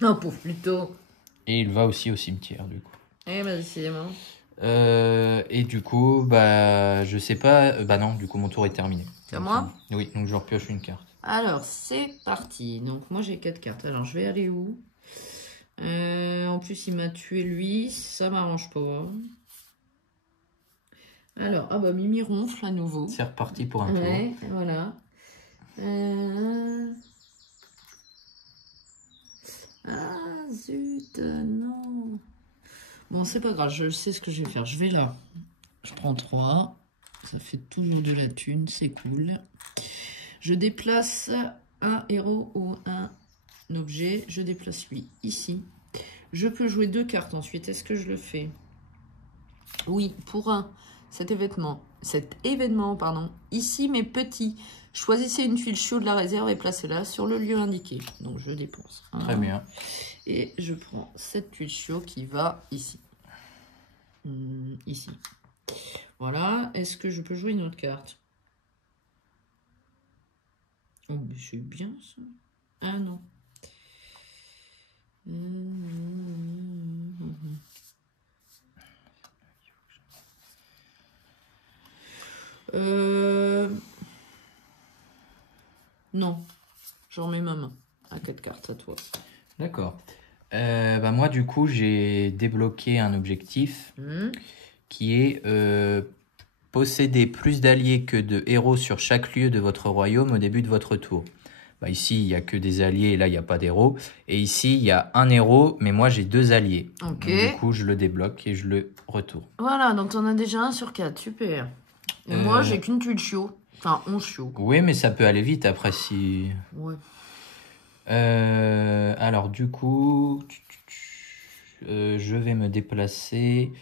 Non, pauvre Pluto. Et il va aussi au cimetière du coup. Eh ben décidément. Et du coup, je sais pas. Non, du coup mon tour est terminé. C'est à moi? Oui, donc je repioche une carte. Alors, c'est parti. Donc, moi, j'ai 4 cartes. Alors, je vais aller où? En plus, il m'a tué, lui. Ça m'arrange pas. Alors, ah bah, Mimi ronfle à nouveau. C'est reparti pour un tour. Ouais, voilà. Ah, zut, non. Bon, c'est pas grave. Je sais ce que je vais faire. Je vais là. Je prends 3. Ça fait toujours de la thune. C'est cool. Je déplace un héros ou un objet. Je déplace lui ici. Je peux jouer 2 cartes ensuite. Est-ce que je le fais? Oui, pour cet événement, ici, mais petit. Choisissez une tuile chaude de la réserve et placez-la sur le lieu indiqué. Donc, je dépense. Très bien. Et je prends cette tuile chaude qui va ici. Ici. Voilà. Est-ce que je peux jouer une autre carte? Oh, mais c'est bien ça. Ah non. Non. J'en mets ma main. À 4 cartes, à toi. D'accord. Moi, du coup, j'ai débloqué un objectif qui est posséder plus d'alliés que de héros sur chaque lieu de votre royaume au début de votre tour. Ici, il n'y a que des alliés et là, il n'y a pas d'héros. Et ici, il y a un héros, mais moi, j'ai 2 alliés. Ok. Donc, du coup, je le débloque et je le retourne. Voilà, donc tu en as déjà 1 sur 4. Super. Et moi, j'ai qu'une tuile chio. Enfin, 11 chiots. Oui, mais ça peut aller vite après si... Ouais. Alors, du coup, je vais me déplacer...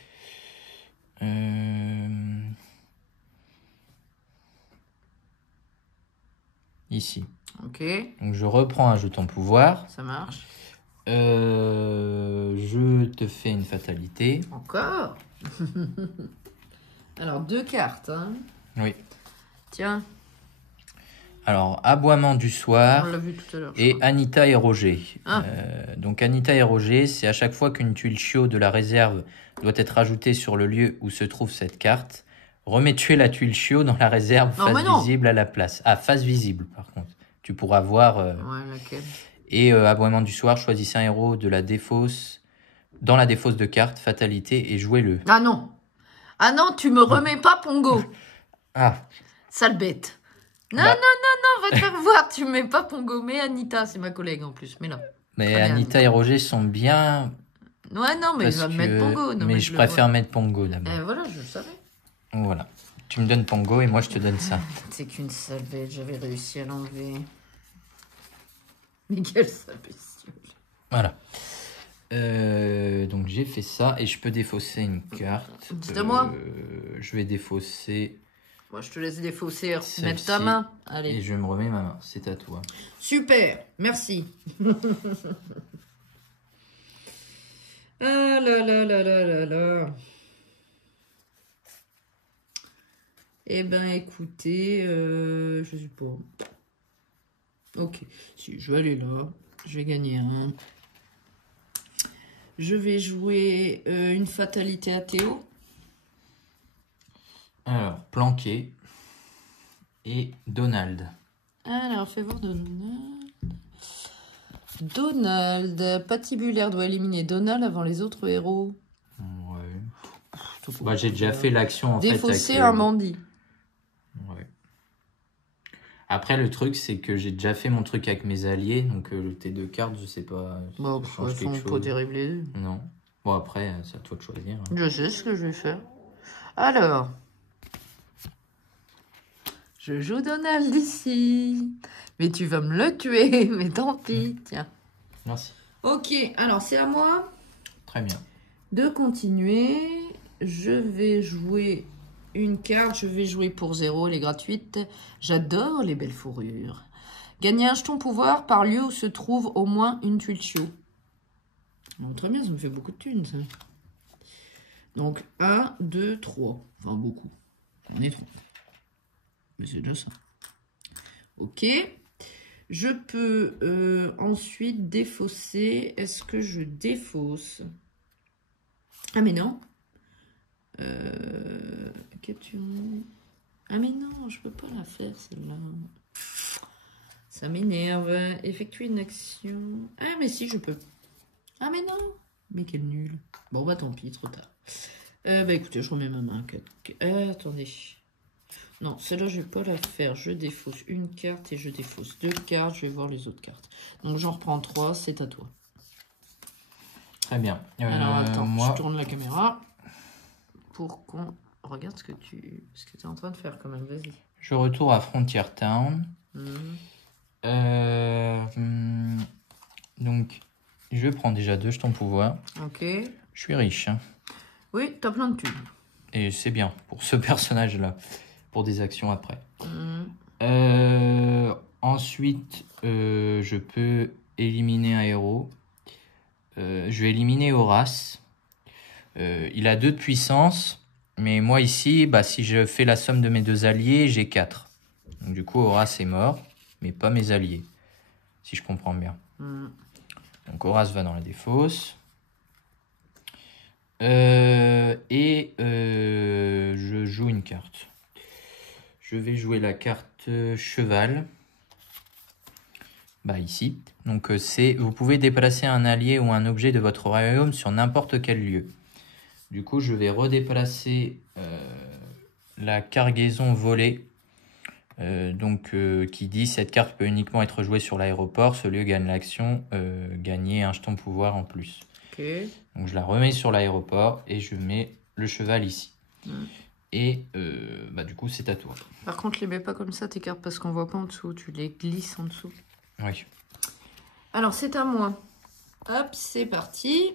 Ici. Ok. Donc, je reprends un jeton pouvoir. Ça marche. Je te fais une fatalité. Encore. Alors, 2 cartes. Hein. Oui. Tiens. Alors, Aboiement du soir. On l'a vu tout à l'heure. Et Anita et Roger. Ah. Donc, Anita et Roger, c'est à chaque fois qu'une tuile chio de la réserve doit être ajoutée sur le lieu où se trouve cette carte. Remets-tu la tuile chio dans la réserve face visible à la place. Ah, face visible, par contre. Tu pourras voir... Ouais, laquelle? Et Aboiement du soir, choisissez un héros de la défausse, dans la défausse de carte, fatalité, et jouez-le. Ah non. Ah non, tu me remets pas Pongo. Ah. Sale bête. Non, non, va te faire voir. Tu mets pas Pongo. Mais Anita, c'est ma collègue en plus. Mais là. Mais Anita et Roger sont bien... Ouais, non, mais il va me mettre Pongo. Non, mais je préfère mettre Pongo d'abord. Voilà, je le savais. Voilà. Tu me donnes Pongo et moi je te donne ça. C'est qu'une sale bête. J'avais réussi à l'enlever. Mais quelle bestiole. Voilà. Donc j'ai fait ça et je peux défausser une carte. C'est à moi. Je vais défausser. Moi, je te laisse défausser, mettre Celle-ci. ta main. Et Allez. je me remets ma main. C'est à toi. Super, merci. Ah là là là là là là. Eh ben, écoutez, je sais pas. Ok, si je vais aller là, je vais gagner un. Je vais jouer une fatalité à Théo. Alors, planqué et Donald. Alors, fais voir Donald. Donald, patibulaire doit éliminer Donald avant les autres héros. Ouais. Bah, j'ai déjà fait l'action en fait. Défausser un bandit. Ouais. Après, le truc, c'est que j'ai déjà fait mon truc avec mes alliés, donc le T2 cartes, je sais pas. Bah, Change quelque pas chose. terrible les deux. Non. Bon, après, c'est à toi de choisir. Hein. Je sais ce que je vais faire. Alors, je joue Donald ici. Mais tu vas me le tuer. Mais tant pis, tiens. Merci. Ok, alors c'est à moi Très bien. de continuer. Je vais jouer une carte. Je vais jouer pour 0, elle est gratuite. J'adore les belles fourrures. Gagner un jeton pouvoir par lieu où se trouve au moins une tuile chiot. Oh, très bien, ça me fait beaucoup de thunes, ça. Donc, 1, 2, 3. Enfin, beaucoup. J'en ai 3. Mais c'est déjà ça. Ok. Je peux ensuite défausser. Est-ce que je défausse? Ah, mais non. Capturer. Ah, mais non, je peux pas la faire, celle-là. Ça m'énerve. Effectuer une action. Ah, mais si, je peux. Ah, mais non. Mais quel nul. Bon, bah tant pis, trop tard. Bah écoutez, je remets ma main. Attendez. Non, celle-là, je vais pas la faire. Je défausse une carte et je défausse 2 cartes. Je vais voir les autres cartes. Donc, j'en reprends 3. C'est à toi. Très bien. Alors, attends, moi... je tourne la caméra pour qu'on regarde ce que tu es en train de faire quand même. Vas-y. Je retourne à Frontier Town. Donc, je prends déjà 2 jetons pouvoir. Ok. Je suis riche. Hein. Oui, t'as plein de thunes. Et c'est bien pour ce personnage-là. Pour des actions après. Ensuite, je peux éliminer un héros. Je vais éliminer Horace. Il a 2 de puissance. Mais moi ici, bah, si je fais la somme de mes 2 alliés, j'ai 4. Donc du coup, Horace est mort. Mais pas mes alliés. Si je comprends bien. Donc Horace va dans la défausse. Je joue une carte. Je vais jouer la carte cheval. Bah ici. Donc vous pouvez déplacer un allié ou un objet de votre royaume sur n'importe quel lieu. Du coup, je vais redéplacer la cargaison volée. Qui dit cette carte peut uniquement être jouée sur l'aéroport. Ce lieu gagne l'action, gagner un jeton pouvoir en plus. Okay. Donc je la remets sur l'aéroport et je mets le cheval ici. Et bah, du coup, c'est à toi. Par contre, les mets pas comme ça tes cartes parce qu'on voit pas en dessous. Tu les glisses en dessous. Oui. Alors, c'est à moi. Hop, c'est parti.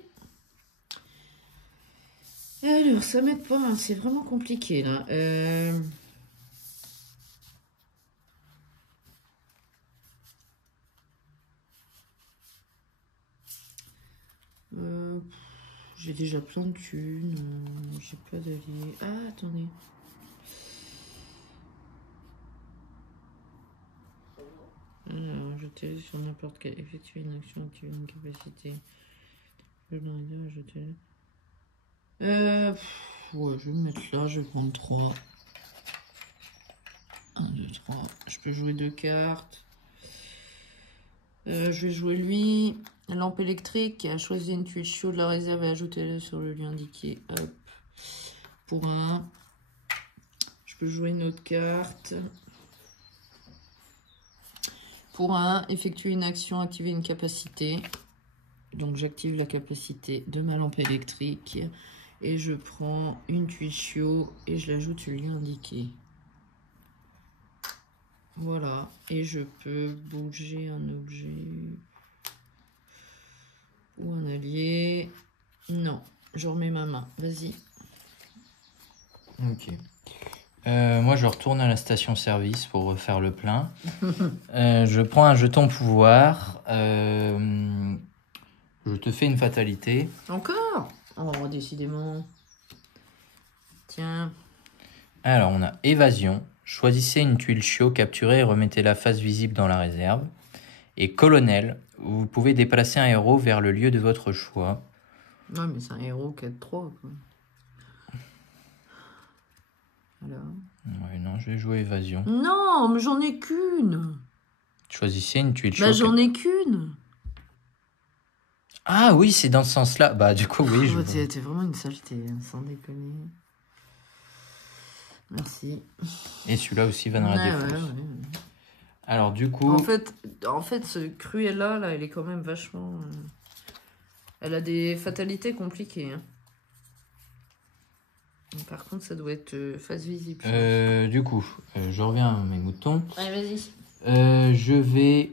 Alors, ça m'aide pas. Hein. C'est vraiment compliqué là. J'ai déjà plein de thunes. J'ai pas d'alliés. Ah, attendez. Alors, jeter sur n'importe quel. Effectuer une action, activer une capacité. Ouais, je vais me mettre là. Je vais prendre 3. 1, 2, 3. Je peux jouer 2 cartes. Je vais jouer lui. Lampe électrique qui a choisi une tuile chaude de la réserve et ajoutez-le sur le lieu indiqué. Hop. Pour 1. Je peux jouer une autre carte. Pour 1, effectuer une action, activer une capacité. Donc j'active la capacité de ma lampe électrique. Et je prends une tuile chiot et je l'ajoute sur le lien indiqué. Voilà. Et je peux bouger un objet ou un allié. Non, je remets ma main. Vas-y. Ok. Moi, je retourne à la station-service pour refaire le plein. Je prends un jeton pouvoir. Je te fais une fatalité. Encore? Oh, décidément. Tiens. Alors, on a évasion. Choisissez une tuile chiot, capturez et remettez la face visible dans la réserve. Et colonel, vous pouvez déplacer un héros vers le lieu de votre choix. Ouais, mais c'est un héros 4-3, quoi. Alors. Ouais, non, je vais jouer évasion. Non, mais j'en ai qu'une. Choisissez une tuile chiot. Bah, j'en ai qu'une. Ah oui, c'est dans ce sens-là. Bah, du coup, oui. Oh, t'es vraiment une saleté, hein, sans déconner. Merci. Et celui-là aussi va dans la défausse. Ouais. Alors, du coup... En fait ce Cruella, là, elle est quand même vachement... Elle a des fatalités compliquées. Hein. Par contre, ça doit être face visible. Du coup, je reviens à mes moutons. Allez, vas-y. Je vais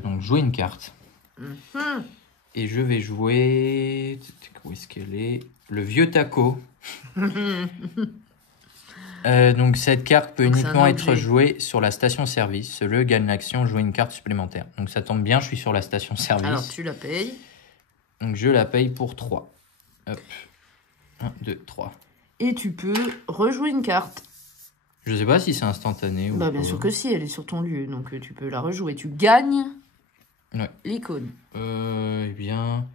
donc jouer une carte. Et je vais jouer... Où est-ce qu'elle est? Le vieux taco. Donc cette carte peut uniquement être jouée sur la station-service. Celui gagne l'action, jouer une carte supplémentaire. Donc ça tombe bien, je suis sur la station-service. Alors tu la payes. Donc je la paye pour 3. Hop. 1, 2, 3. Et tu peux rejouer une carte. Je sais pas si c'est instantané ou Bah bien sûr que si, elle est sur ton lieu. Donc tu peux la rejouer. Tu gagnes l'icône. Eh bien...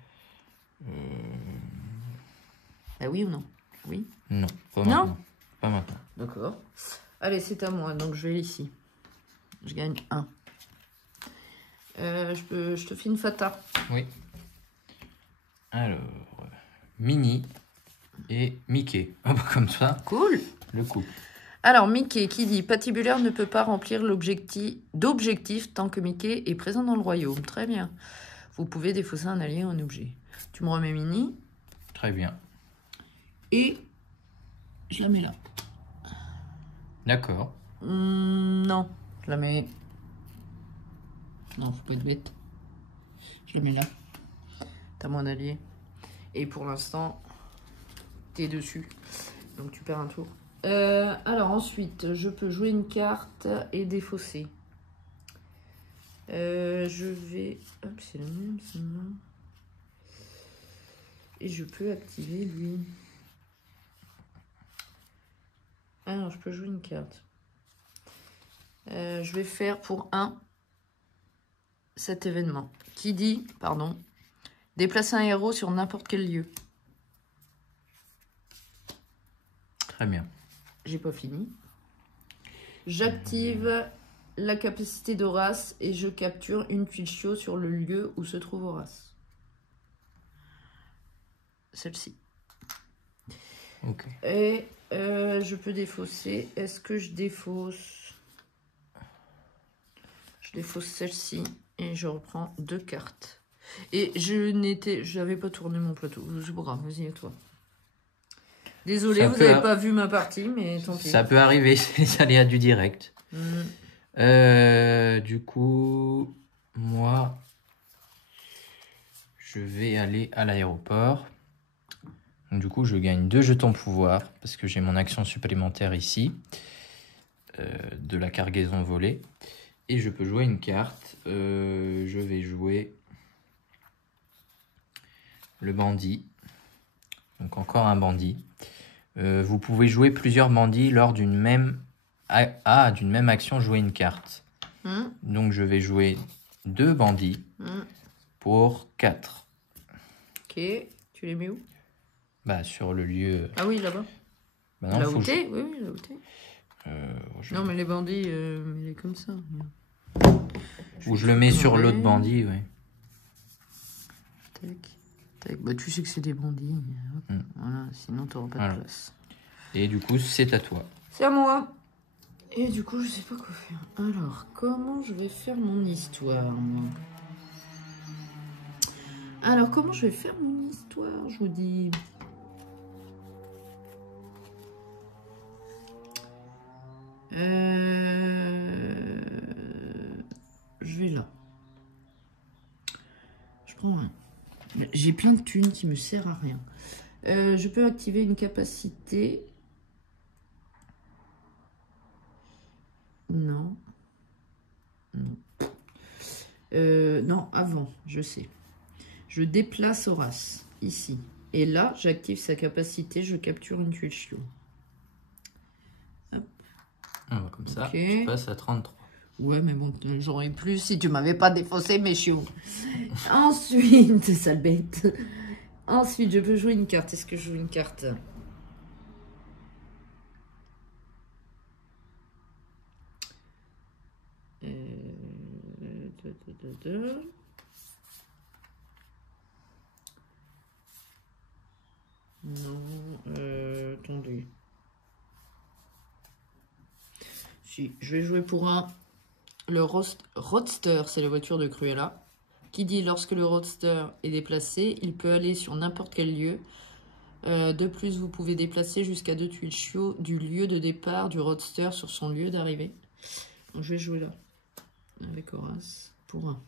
Ah oui ou non? Oui. Non, pas maintenant. Pas maintenant. D'accord. Allez, c'est à moi. Donc, je vais ici. Je gagne 1. Je te fais une fata. Oui. Alors, Minnie et Mickey. Ah bah comme ça. Cool. Le coup. Alors, Mickey qui dit patibulaire ne peut pas remplir d'objectif tant que Mickey est présent dans le royaume. Très bien. Vous pouvez défausser un allié ou un objet. Tu me remets Minnie. Très bien. Et je la mets là. D'accord. Non, je la mets... Non, faut pas être bête. Je la mets là. T'as moins d'alliés. Et pour l'instant, t'es dessus. Donc tu perds un tour. Alors ensuite, je peux jouer une carte et défausser. Je vais... Hop, c'est la même, celle-là. Et je peux activer lui. Alors, je peux jouer une carte. Je vais faire pour 1 cet événement. Qui dit, pardon, déplacer un héros sur n'importe quel lieu. Très bien. J'ai pas fini. J'active la capacité d'Horace et je capture une tuile chiot sur le lieu où se trouve Horace. Celle-ci. Ok. Et je peux défausser. Est-ce que je défausse? Je défausse celle-ci et je reprends 2 cartes. Et je n'avais pas tourné mon plateau. C'est pas grave, vas-y à toi. Désolé, vous n'avez pas vu ma partie, mais tant pis. Ça peut arriver, c'est les aléas du direct. Du coup, moi, je vais aller à l'aéroport. Donc, du coup, je gagne 2 jetons pouvoir parce que j'ai mon action supplémentaire ici de la cargaison volée. Et je peux jouer une carte. Je vais jouer le bandit. Donc encore un bandit. Vous pouvez jouer plusieurs bandits lors d'une même action, jouer une carte. Donc je vais jouer 2 bandits pour 4. Ok, tu les mets où? Bah sur le lieu... Ah oui, là-bas. Bah non, là où t'es? Oui, là où t'es. Je... Non, mais les bandits, il est comme ça. Ou je le mets sur l'autre bandit, ouais. Tac, tac. Bah tu sais que c'est des bandits. Voilà, sinon t'auras pas de place. Et du coup, c'est à toi. C'est à moi. Et du coup, je sais pas quoi faire. Alors, comment je vais faire mon histoire, moi? Alors, comment je vais faire mon histoire, je vous dis? je vais là. Je prends un. J'ai plein de thunes qui me servent à rien. Je peux activer une capacité. Non. Non. Non, avant, je sais. Je déplace Horace, ici. Et là, j'active sa capacité, je capture une tuile chiot. Comme ça, je passe à 33. Ouais, mais bon, j'aurais plus si tu m'avais pas défaussé mes chiots. Ensuite, c'est sale bête. Ensuite, je peux jouer une carte. Est-ce que je joue une carte? Non, attendez. Si, je vais jouer pour un. Le Roadster, c'est la voiture de Cruella. Qui dit lorsque le Roadster est déplacé, il peut aller sur n'importe quel lieu. De plus, vous pouvez déplacer jusqu'à 2 tuiles chiots du lieu de départ du Roadster sur son lieu d'arrivée. Donc, je vais jouer là. Avec Horace. Pour un.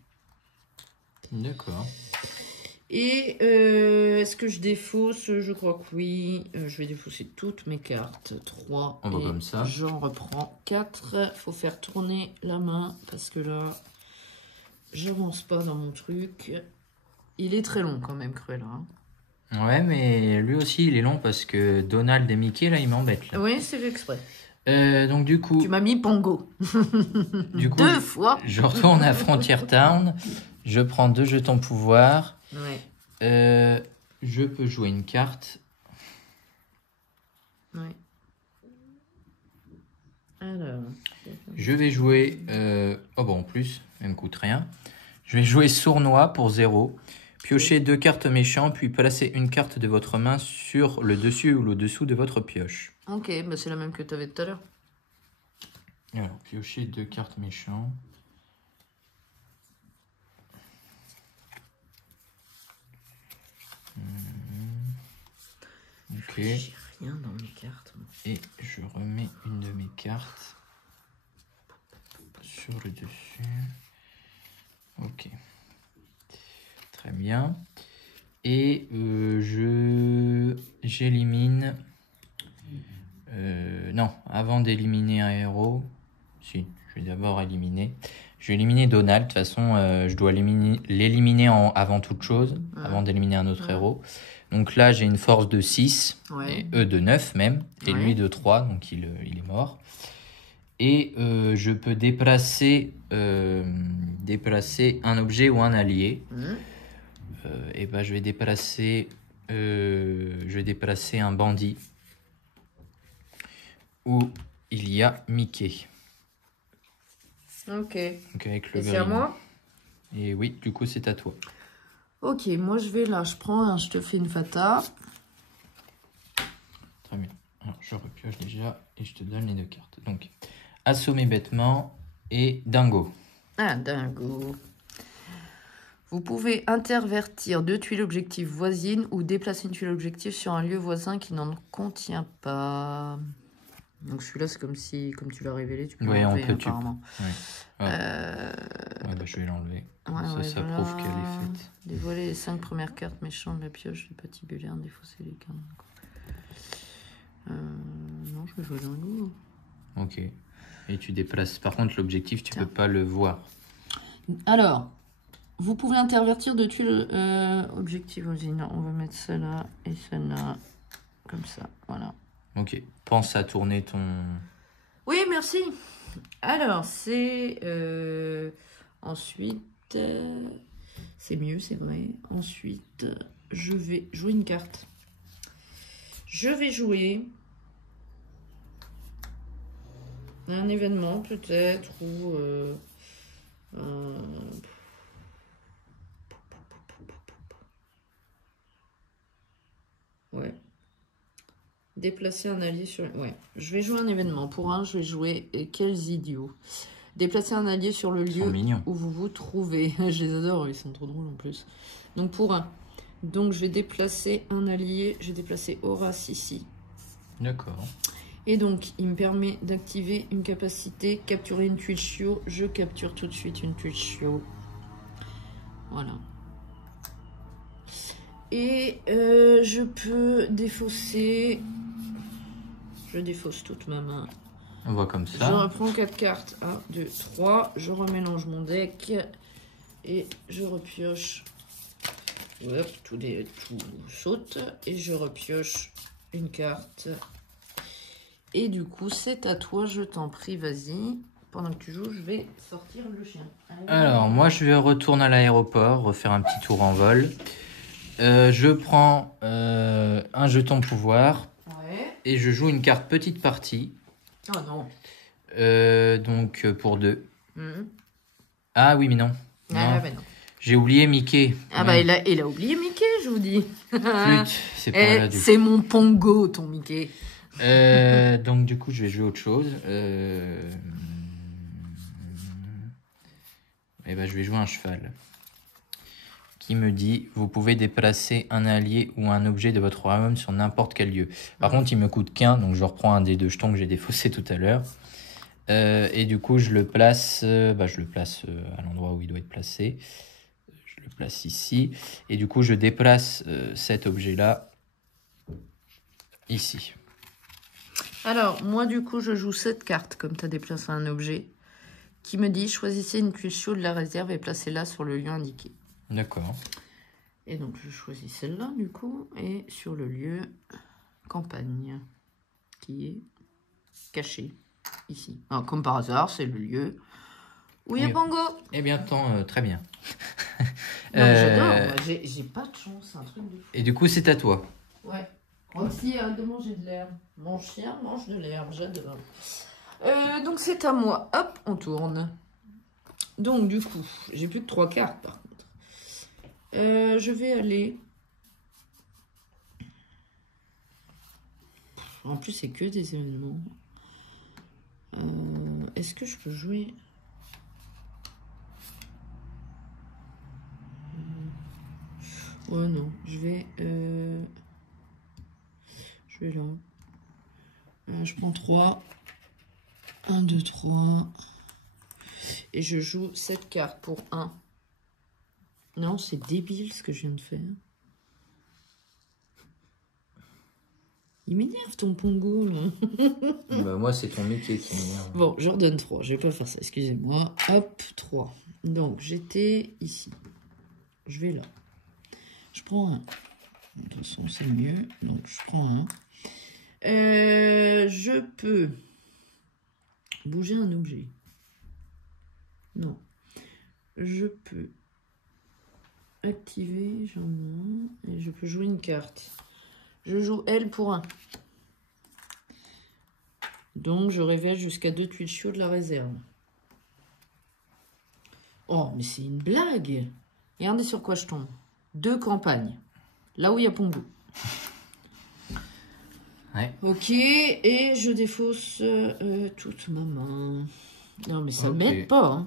D'accord. Et est-ce que je défausse? Je crois que oui. Je vais défausser toutes mes cartes. 3. On va comme ça. J'en reprends 4. Faut faire tourner la main parce que là, j'avance pas dans mon truc. Il est très long quand même, Cruella. Hein. Ouais, mais lui aussi, il est long parce que Donald et Mickey, là, ils m'embêtent. Oui, c'est fait exprès. Donc du coup... Tu m'as mis Pongo. Du coup, 2 fois. Je retourne à Frontier Town. Je prends 2 jetons pouvoir. Ouais. Je peux jouer une carte. Ouais. Alors. Je vais jouer... Oh bon, en plus, elle me coûte rien. Je vais jouer Sournois pour 0. Piocher 2 cartes méchants, puis placer une carte de votre main sur le dessus ou le dessous de votre pioche. Ok, bah c'est la même que tu avais tout à l'heure. Alors, piocher 2 cartes méchants. Ok. J'ai rien dans mes cartes. Et je remets une de mes cartes sur le dessus. Ok. Très bien. Et j'élimine... non, avant d'éliminer un héros... Si, je vais d'abord éliminer. Je vais éliminer Donald. De toute façon, je dois l'éliminer avant toute chose, avant d'éliminer un autre héros. Donc là, j'ai une force de 6, et eux de 9 même, et lui de 3, donc il est mort. Et je peux déplacer un objet ou un allié. Et ben, je vais déplacer un bandit où il y a Mickey. Ok. Donc avec le et c'est à moi? Et oui, du coup, c'est à toi. Ok, moi je vais là, je prends je te fais une fata. Très bien. Alors, je repioche déjà et je te donne les 2 cartes. Donc, assommer bêtement et dingo. Ah, dingo. Vous pouvez intervertir 2 tuiles objectives voisines ou déplacer une tuile objective sur un lieu voisin qui n'en contient pas. Donc celui-là, c'est comme tu l'as révélé, tu peux l'enlever apparemment. Bah, je vais l'enlever. Ça voilà. prouve qu'elle est faite. Dévoiler les 5 premières cartes méchantes de la pioche du patibulaire, défausser les cartes. Non, je vais jouer dans le goût. Ok. Et tu déplaces. Par contre, l'objectif, tu peux pas le voir. Alors, vous pouvez intervertir 2 tuiles objectives aussi. Non, on va mettre celle-là et celle-là. Comme ça, voilà. Ok. Pense à tourner ton... Oui, merci. Alors, c'est... ensuite... c'est mieux, c'est vrai. Ensuite, je vais jouer une carte. Je vais jouer... un événement, peut-être, ou... ouais. Déplacer un allié sur... Ouais, je vais jouer un événement. Pour un, je vais jouer... Et quels idiots. Déplacer un allié sur le lieu où vous vous trouvez. Je les adore, ils sont trop drôles en plus. Donc pour un. Donc je vais déplacer un allié. Je vais déplacer Horace ici. D'accord. Et donc, il me permet d'activer une capacité, capturer une tuile chiot. Je capture tout de suite une tuile chiot. Voilà. Et je peux défausser. Je défausse toute ma main. On voit comme ça. Je reprends 4 cartes. 1, 2, 3. Je remélange mon deck. Et je repioche. Hop, tout saute. Et je repioche une carte. Et du coup, c'est à toi, je t'en prie, vas-y. Pendant que tu joues, je vais sortir le chien. Allez. Alors, moi, je vais retourner à l'aéroport, refaire un petit tour en vol. Je prends un jeton pouvoir. Ouais. Et je joue une carte petite partie. Oh non. Donc, pour 2. Mhm. Ah oui, mais non. Ah bah non. J'ai oublié Mickey. Ah bah il a oublié Mickey, je vous dis. Flûte, c'est pas là du C'est mon Pongo, ton Mickey. Donc du coup, je vais jouer autre chose. Et ben, je vais jouer un cheval. Qui me dit, vous pouvez déplacer un allié ou un objet de votre royaume sur n'importe quel lieu. Par contre, il me coûte qu'un, donc je reprends un des 2 jetons que j'ai défaussé tout à l'heure. Et du coup, je le place, à l'endroit où il doit être placé. Je le place ici. Et du coup, je déplace cet objet-là ici. Alors, moi, du coup, je joue cette carte, comme tu as déplacé un objet, qui me dit, choisissez une tuile chaude de la réserve et placez-la sur le lieu indiqué. D'accord. Et donc, je choisis celle-là, du coup, et sur le lieu campagne, qui est caché ici. Alors, comme par hasard, c'est le lieu où il y a Pongo. Eh bien, très bien. Non, mais j'adore, moi, j'ai pas de chance, c'est un truc de fou. Et du coup, c'est à toi. Ouais. Roxy, arrête de manger de l'herbe. Mon chien mange de l'herbe, j'adore. Donc, c'est à moi. Hop, on tourne. Donc, du coup, j'ai plus que 3 cartes, par contre. Je vais aller... En plus, c'est que des événements. Est-ce que je peux jouer... Ouais, non. Je vais là. Je prends 3. 1, 2, 3. Et je joue cette carte pour 1. Non, c'est débile ce que je viens de faire. Il m'énerve ton Pongo, là. Bah, moi, c'est ton métier qui m'énerve. Bon, je redonne 3. Je vais pas faire ça, excusez-moi. Hop, 3. Donc, j'étais ici. Je vais là. Je prends 1. De toute façon, c'est mieux. Donc, je prends 1. Je peux bouger un objet. Non. Je peux activer, j'en ai un. Et je peux jouer une carte. Je joue elle pour 1. Donc, je révèle jusqu'à 2 tuiles chaudes de la réserve. Oh, mais c'est une blague. Regardez sur quoi je tombe. 2 campagnes. Là où il y a Pongo. Ouais. Ok, et je défausse toute ma main. Non, mais ça m'aide pas.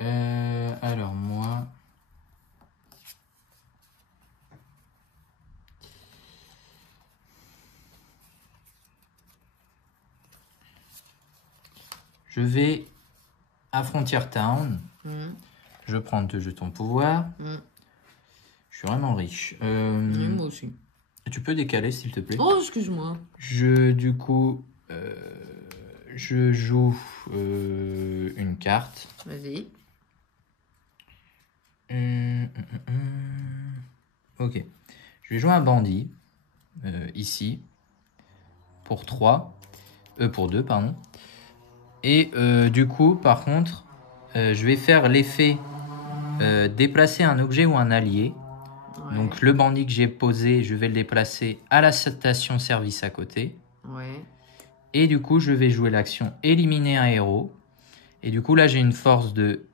Hein. Alors, moi... Je vais à Frontier Town. Je prends 2 jetons pouvoir. Je suis vraiment riche. Moi aussi. Tu peux décaler, s'il te plaît? Oh, excuse-moi. Du coup, je joue une carte. Vas-y. Ok. Je vais jouer un bandit. Ici. Pour 3. Pour 2, pardon. Et du coup, par contre, je vais faire l'effet déplacer un objet ou un allié. Ouais. Donc le bandit que j'ai posé, je vais le déplacer à la station-service à côté. Ouais. Et du coup, je vais jouer l'action éliminer un héros. Et du coup, là, j'ai une force de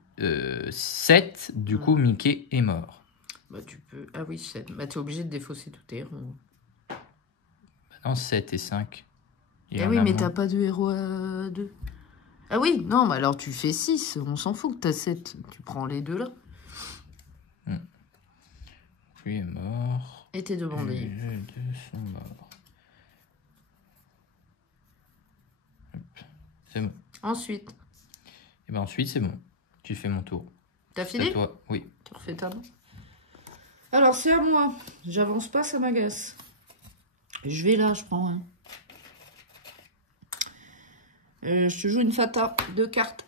7. Du coup, Mickey est mort. Bah, tu peux... Ah oui, 7. Bah, tu es obligé de défausser tous tes héros. Bah non, 7 et 5. Ah oui, mais t'as pas de héros à 2. Ah oui, non, mais alors tu fais 6. On s'en fout que t'as 7. Tu prends les 2 là. Lui est mort. Et tes 2 bandits. Les 2 sont morts. C'est bon. Ensuite, Et ben ensuite, c'est bon. Tu fais mon tour. t'as C'est fini? à toi. Oui. Tu refais ta main. Alors, c'est à moi. J'avance pas, ça m'agace. Je vais là, je prends un. Je te joue une fata, 2 cartes.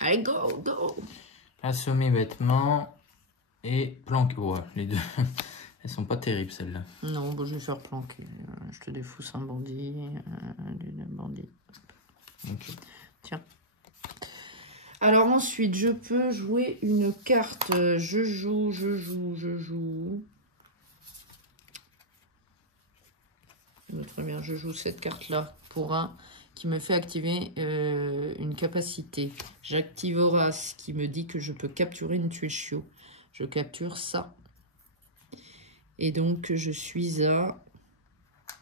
Allez, go, go. Assommer bêtement et planquer. Ouais, les deux. Elles sont pas terribles, celles-là. Non, bon, je vais faire planquer. Je te défousse un bandit. Un bandit. Ok. Tiens. Alors ensuite, je peux jouer une carte. Je joue. Très bien, je joue cette carte-là pour un qui me fait activer une capacité. J'active Horace qui me dit que je peux capturer une tuile chiot. Je capture ça. Et donc, je suis à...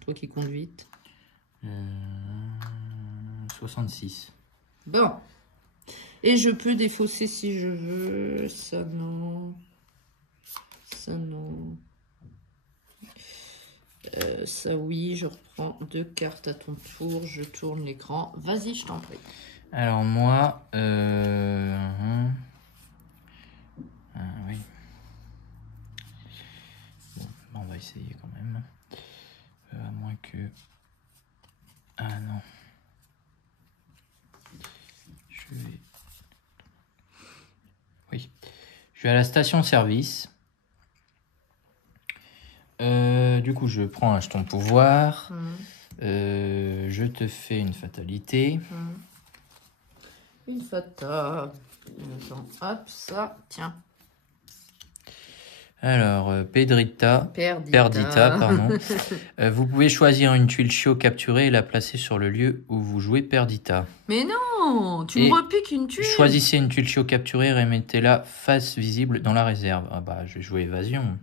Toi qui comptes vite. 66. Bon. Et je peux défausser si je veux. Ça, non. Ça, non. Ça, oui. Je reprends 2 cartes à ton tour. Je tourne l'écran. Vas-y, je t'en prie. Alors, moi... oui. Bon, on va essayer quand même. À moins que... Ah non. Je vais... Oui. Je vais à la station-service. Du coup, je prends un jeton pouvoir. Je te fais une fatalité. Une fata. Attends, hop, ça, tiens. Alors, Perdita, Perdita. pardon. Vous pouvez choisir une tuile chiot capturée et la placer sur le lieu où vous jouez Perdita. Mais non, tu Et me repiques une tuile. Choisissez une tuile chiot capturée et remettez-la face visible dans la réserve. Ah bah, je vais jouer évasion.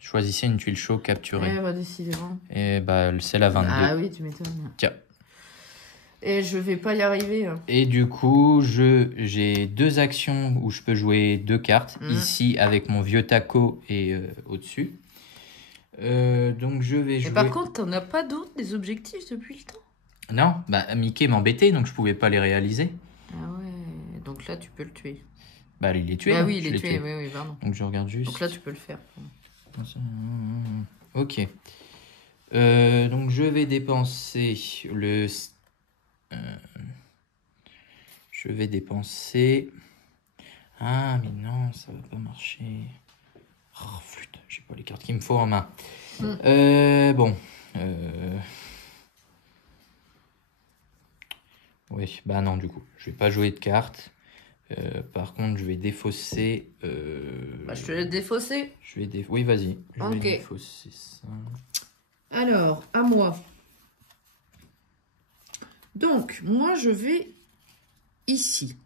Choisissez une tuile chiot capturée. Eh bah, décidément. Et bah, c'est la 22. Ah oui, tu m'étonnes. Tiens. Et je vais pas y arriver. Et du coup, j'ai 2 actions où je peux jouer 2 cartes. Ici, avec mon vieux taco et au-dessus. Donc, je vais jouer... Et par contre, t'en as pas d'autres, des objectifs depuis le temps? Non, bah Mickey m'embêtait, donc je pouvais pas les réaliser. Ah ouais, donc là, tu peux le tuer. Bah, il est tué. Ah hein, oui, je il est l'ai tué, oui, pardon. Donc, je regarde juste. Donc là, tu peux le faire. Ok. Donc, je vais dépenser le... je vais dépenser... Ah, mais non, ça va pas marcher. Oh, flûte, j'ai pas les cartes qu'il me faut en main. Bon. Oui, bah non, du coup. Je vais pas jouer de cartes. Par contre, je vais défausser... Bah, je te laisse défausser. Oui, vas-y. Je Ok. vais défausser ça. Alors, à moi. Donc, moi, je vais ici.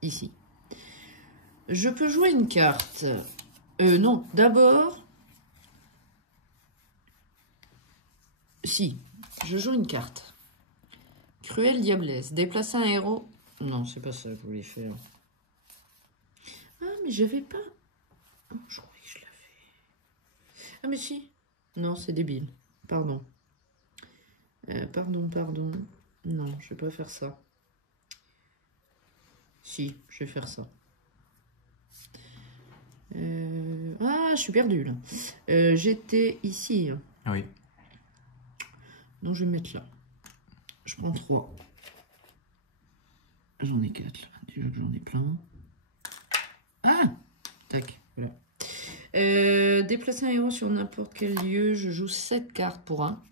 Ici. Je peux jouer une carte. Non, d'abord... Si, je joue une carte. Cruelle Diablesse. Déplacer un héros. Non, c'est pas ça que je voulais faire. Ah, mais j'avais pas... Oh, je croyais que je l'avais. Ah, mais si. Non, c'est débile. Pardon. Pardon. Non, je vais pas faire ça. Si, je vais faire ça. Ah, je suis perdue, là. J'étais ici. Oui. Donc, je vais me mettre là. Je prends 3. J'en ai 4, là. Déjà que j'en ai plein. Ah! Tac, voilà. Déplacer un héros sur n'importe quel lieu. Je joue 7 cartes pour un.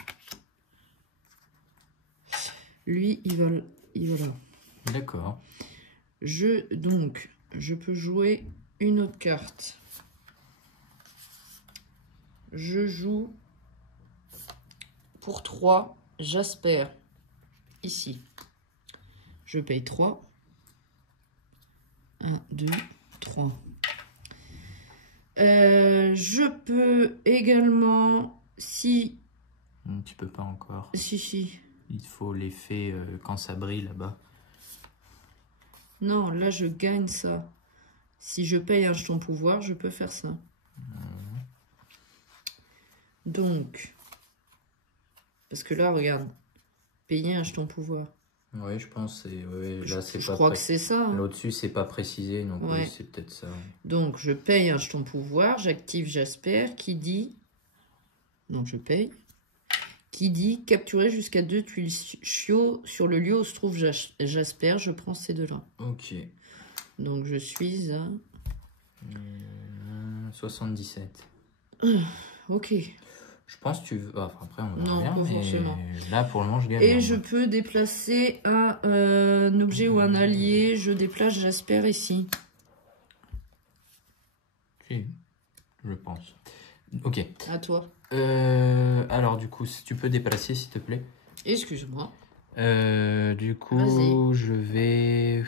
Lui, il va là. D'accord. Donc, je peux jouer une autre carte. Je joue pour 3 Jasper. Ici. Je paye 3. 1, 2, 3. Je peux également, si... Tu peux pas encore. Si. Il faut l'effet quand ça brille là-bas. Non, là, je gagne ça. Si je paye un jeton pouvoir, je peux faire ça. Donc, parce que là, regarde, Payer un jeton pouvoir. Oui, je pense. Là, c'est Je pas crois que c'est ça. Hein. L'au-dessus, c'est pas précisé, donc Ouais. oui, c'est peut-être ça. Donc, je paye un jeton pouvoir, j'active Jasper, qui dit... Donc, je paye. Qui dit capturer jusqu'à 2 tuiles chiots sur le lieu où se trouve Jasper. Je prends ces deux-là. Ok. Donc, je suis à... 77. Ok. Je pense que tu veux... Enfin, après, on verra Non, bien, pas mais forcément. là, pour le moment, je gagne. Et je peux déplacer un objet ou un allié. Je déplace Jasper ici. Si, je pense. Ok. À toi. Alors, du coup, si tu peux déplacer, s'il te plaît. Excuse-moi. Du coup, Vas-y. je vais...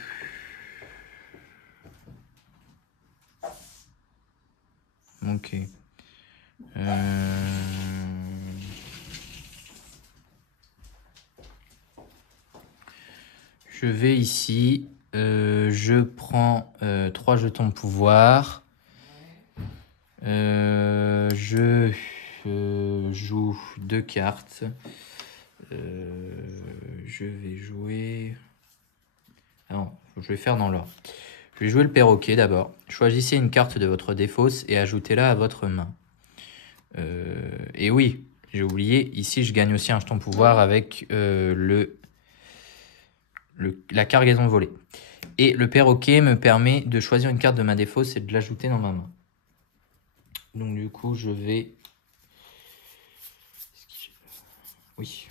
Ok. Je vais ici. Je prends 3 jetons de pouvoir. Je joue 2 cartes. Je vais jouer... Ah non, je vais faire dans l'ordre. Je vais jouer le perroquet d'abord. Choisissez une carte de votre défausse et ajoutez-la à votre main. Et oui, j'ai oublié, ici je gagne aussi un jeton pouvoir avec la cargaison volée. Et le perroquet me permet de choisir une carte de ma défausse et de l'ajouter dans ma main. Donc du coup, je vais... Oui.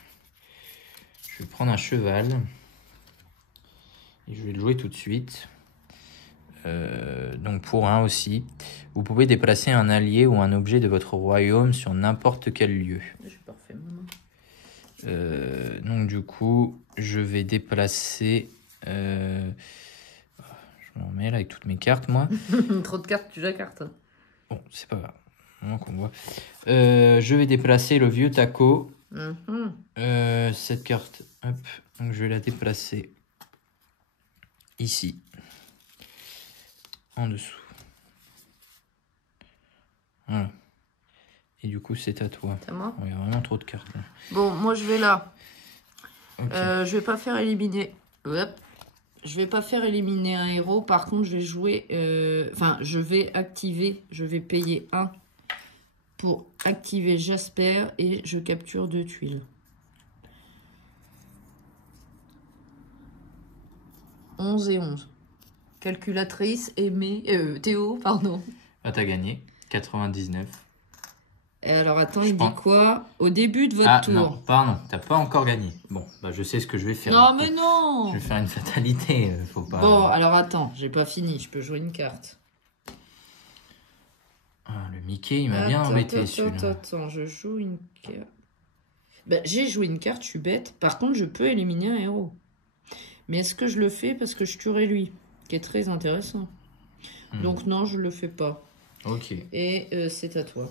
Je vais prendre un cheval. Et je vais le jouer tout de suite. Donc pour 1 aussi. Vous pouvez déplacer un allié ou un objet de votre royaume sur n'importe quel lieu. J'ai parfait, maman. Donc du coup, je vais déplacer... je m'en mets là avec toutes mes cartes, moi. Trop de cartes, tu la carte. Bon, c'est pas grave. Maintenant qu'on voit. Je vais déplacer le vieux taco. Cette carte, hop, donc je vais la déplacer ici, en dessous. Voilà. Et du coup, c'est à toi. C'est à moi. Il y a vraiment trop de cartes là. Bon, moi je vais là. Ok. Je vais pas faire éliminer. Hop. Je vais pas faire éliminer un héros. Par contre, je vais jouer... Enfin, je vais activer... Je vais payer 1 pour activer Jasper et je capture 2 tuiles. 11 et 11. Calculatrice, Aimée... Théo, pardon. Ah, t'as gagné. 99. Et alors, attends, Je il pense- dit quoi? Au début de votre Ah tour. non, pardon, t'as pas encore gagné. Bon, bah je sais ce que je vais faire. Non, du coup. mais non. Je vais faire une fatalité, faut pas... Bon, alors attends, j'ai pas fini. Je peux jouer une carte. Ah, le Mickey, il m'a bien embêté celui-là. Attends, je joue une carte. Ben, j'ai joué une carte, je suis bête. Par contre, je peux éliminer un héros. Mais est-ce que je le fais parce que je tuerai lui? Qui est très intéressant. Donc non, je le fais pas. Ok. Et c'est à toi.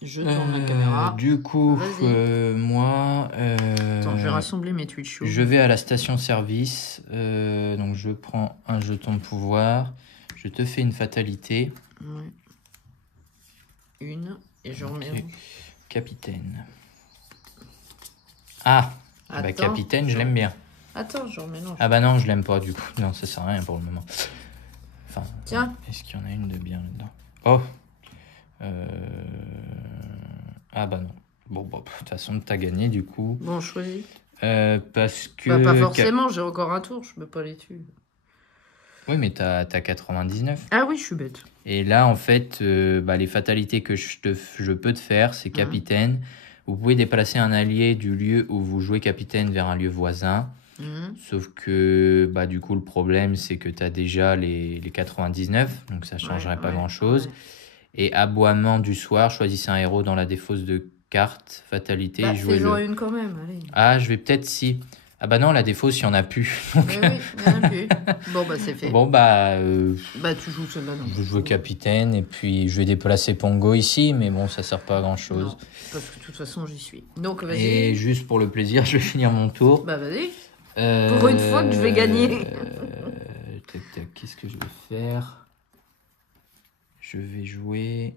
Je tourne la caméra. Du coup, Vas-y. moi... Attends, je vais rassembler mes tweets chauds. Je vais à la station-service. Donc je prends un jeton de pouvoir. Je te fais une fatalité. Ouais. Une. Et je remets. Ok. Capitaine. Ah, bah, Attends, capitaine, je l'aime bien. Attends, je remélange. Ah bah non, je l'aime pas du coup. Non, ça sert à rien pour le moment. Enfin, Tiens. est-ce qu'il y en a une de bien là-dedans? Oh. Ah bah non. Bon, de toute façon, t'as gagné du coup. Bon, choisis. Parce que... Bah, pas forcément, j'ai encore un tour, je peux pas les tuer. Oui, mais t'as 99. Ah oui, je suis bête. Et là, en fait, les fatalités que je peux te faire, c'est capitaine. Vous pouvez déplacer un allié du lieu où vous jouez capitaine vers un lieu voisin. Sauf que, du coup, le problème, c'est que tu as déjà les 99, donc ça ne changerait pas grand-chose. Ouais. Et aboiement du soir, choisissez un héros dans la défausse de carte, fatalité, et jouez-le. Fais-en une quand même, allez. Ah, je vais peut-être si... Ah bah non, la défausse, il n'y en a plus. Donc... oui, il n'y en a plus. Bon, c'est fait. Bon, tu joues celle-là. Je joue capitaine, et puis je vais déplacer Pongo ici, mais bon, ça sert pas à grand-chose. Non, parce que de toute façon, j'y suis. Donc, vas-y. Et juste pour le plaisir, je vais finir mon tour. Bah, vas-y. Pour une fois que je vais gagner. Qu'est-ce que je vais faire? Je vais jouer...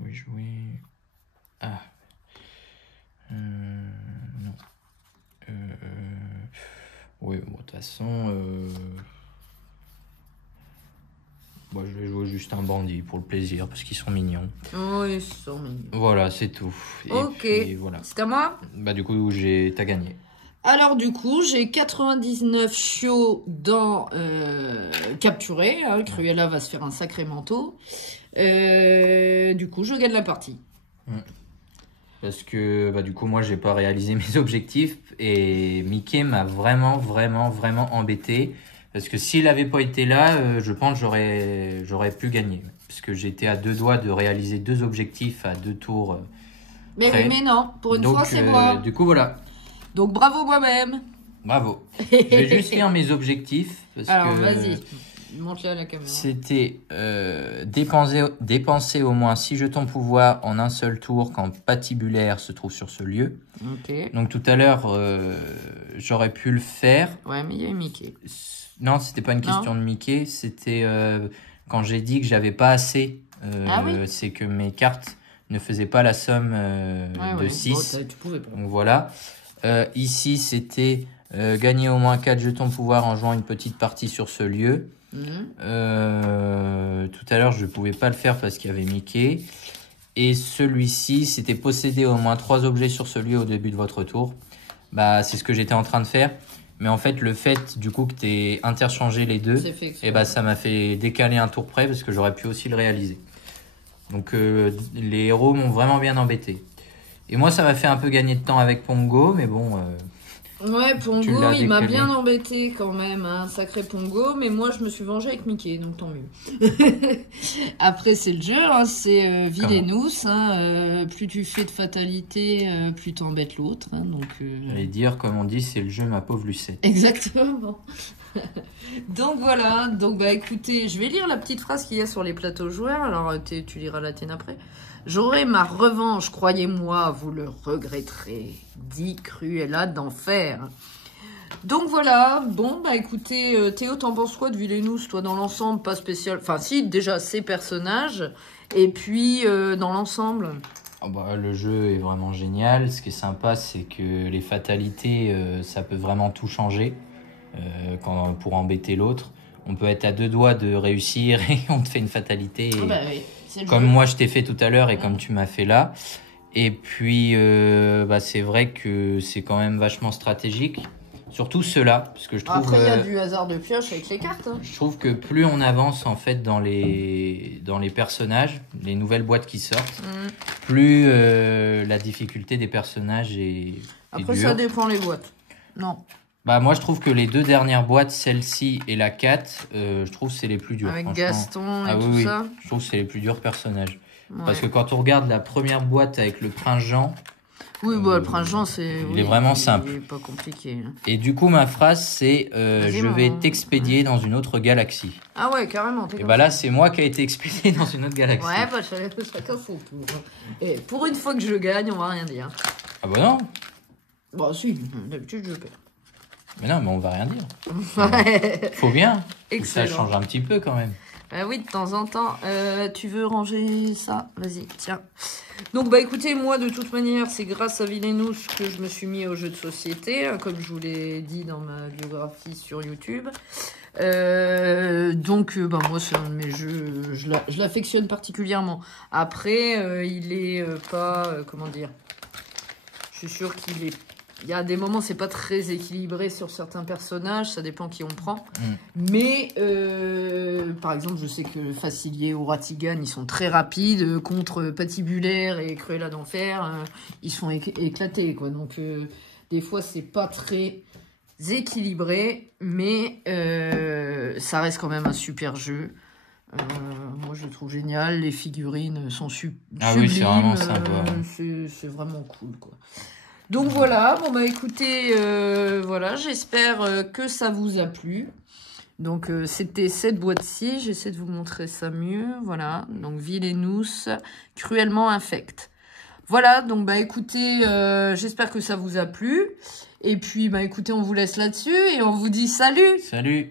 Oui, jouer. Ah. Non. Oui, bon, de toute façon. Bon, je vais jouer juste un bandit pour le plaisir parce qu'ils sont mignons. Oui, ils sont mignons. Voilà, c'est tout. Et ok, puis, voilà. c'est à moi. Bah, du coup, t'as gagné. Alors du coup, j'ai 99 chiots dans capturé. Hein, Cruella va se faire un sacré manteau. Du coup, je gagne la partie. Parce que du coup, moi, j'ai pas réalisé mes objectifs et Mickey m'a vraiment embêté. Parce que s'il avait pas été là, je pense que j'aurais pu gagner. Parce que j'étais à 2 doigts de réaliser 2 objectifs à 2 tours. Mais oui, mais non, pour une fois, c'est moi. Du coup, voilà. Donc bravo moi-même. Bravo. Je vais juste faire mes objectifs. Alors, vas-y. Montre-le à la caméra. C'était dépenser au moins 6 jetons pouvoir en un seul tour quand Patibulaire se trouve sur ce lieu. Ok. Donc tout à l'heure, j'aurais pu le faire. Ouais, mais il y a Mickey. Non, c'était pas une question de Mickey. C'était quand j'ai dit que j'avais pas assez. C'est que mes cartes ne faisaient pas la somme de 6. Bon, tu pouvais pas. Donc voilà. Ici, c'était gagner au moins 4 jetons pouvoir en jouant une petite partie sur ce lieu. Tout à l'heure, je ne pouvais pas le faire parce qu'il y avait Mickey. Et celui-ci, c'était posséder au moins 3 objets sur ce lieu au début de votre tour. Bah, c'est ce que j'étais en train de faire. Mais en fait, le fait du coup que tu aies interchangé les deux, et ça m'a fait décaler un tour près parce que j'aurais pu aussi le réaliser. Donc les héros m'ont vraiment bien embêté. Et moi, ça m'a fait un peu gagner de temps avec Pongo, mais bon... Ouais, Pongo, il m'a bien embêté quand même, un sacré Pongo, mais moi, je me suis vengée avec Mickey, donc tant mieux. Après, c'est le jeu, hein, c'est Villainous, hein, plus tu fais de fatalité, plus t'embêtes l'autre. Hein, J'allais dire, comme on dit, c'est le jeu, ma pauvre Lucette. Exactement. Donc voilà, donc écoutez, je vais lire la petite phrase qu'il y a sur les plateaux joueurs, alors tu liras la tienne après. J'aurai ma revanche, croyez-moi, vous le regretterez, dit Cruella d'enfer. Donc voilà, bon écoutez, Théo, t'en penses quoi de Villainous, toi, dans l'ensemble, pas spécial, enfin si, déjà ses personnages, et puis dans l'ensemble. Le jeu est vraiment génial, ce qui est sympa c'est que les fatalités, ça peut vraiment tout changer. Pour embêter l'autre, on peut être à 2 doigts de réussir et on te fait une fatalité oui, comme moi je t'ai fait tout à l'heure et comme tu m'as fait là. Et puis c'est vrai que c'est quand même vachement stratégique, surtout ceux-là, parce que je trouve après il y a du hasard de pioche avec les cartes, hein. Je trouve que plus on avance en fait dans les personnages, les nouvelles boîtes qui sortent, plus la difficulté des personnages est après dure. Ça dépend les boîtes. Non. Moi, je trouve que les 2 dernières boîtes, celle-ci et la 4, je trouve que c'est les plus durs. Avec Gaston et tout ça. Je trouve que c'est les plus durs personnages. Ouais. Parce que quand on regarde la première boîte avec le Prince Jean... Oui, le Prince Jean, il est vraiment simple. Il est pas compliqué. Hein. Et du coup, ma phrase, c'est je vais t'expédier dans une autre galaxie. Ah ouais, carrément. Et là, c'est moi qui ai été expédié dans une autre galaxie. Ouais, chacun son tour. Et pour une fois que je gagne, on va rien dire. Ah bah non. Bah si, d'habitude je perds. Mais non, mais on va rien dire. Faut bien. Excellent. Ça change un petit peu quand même. Oui, de temps en temps. Tu veux ranger ça? Vas-y, tiens. Donc, écoutez, moi, de toute manière, c'est grâce à Villainous que je me suis mis au jeu de société, hein, comme je vous l'ai dit dans ma biographie sur YouTube. Donc, moi, c'est un de mes jeux, je l'affectionne particulièrement. Après, il est pas, comment dire, je suis sûre qu'il est... Il y a des moments, c'est pas très équilibré sur certains personnages, ça dépend qui on prend. Mais, par exemple, je sais que Facilier ou Ratigan, ils sont très rapides. Contre Patibulaire et Cruella d'enfer, ils sont éclatés, quoi. Donc, des fois, c'est pas très équilibré, mais ça reste quand même un super jeu. Moi, je le trouve génial. Les figurines sont sublimes. Oui, c'est vraiment sympa. C'est vraiment cool, quoi. Donc voilà, écoutez, voilà, j'espère que ça vous a plu. Donc c'était cette boîte-ci, j'essaie de vous montrer ça mieux, voilà. Donc Villainous, cruellement infect. Voilà, donc écoutez, j'espère que ça vous a plu. Et puis écoutez, on vous laisse là-dessus et on vous dit salut. Salut.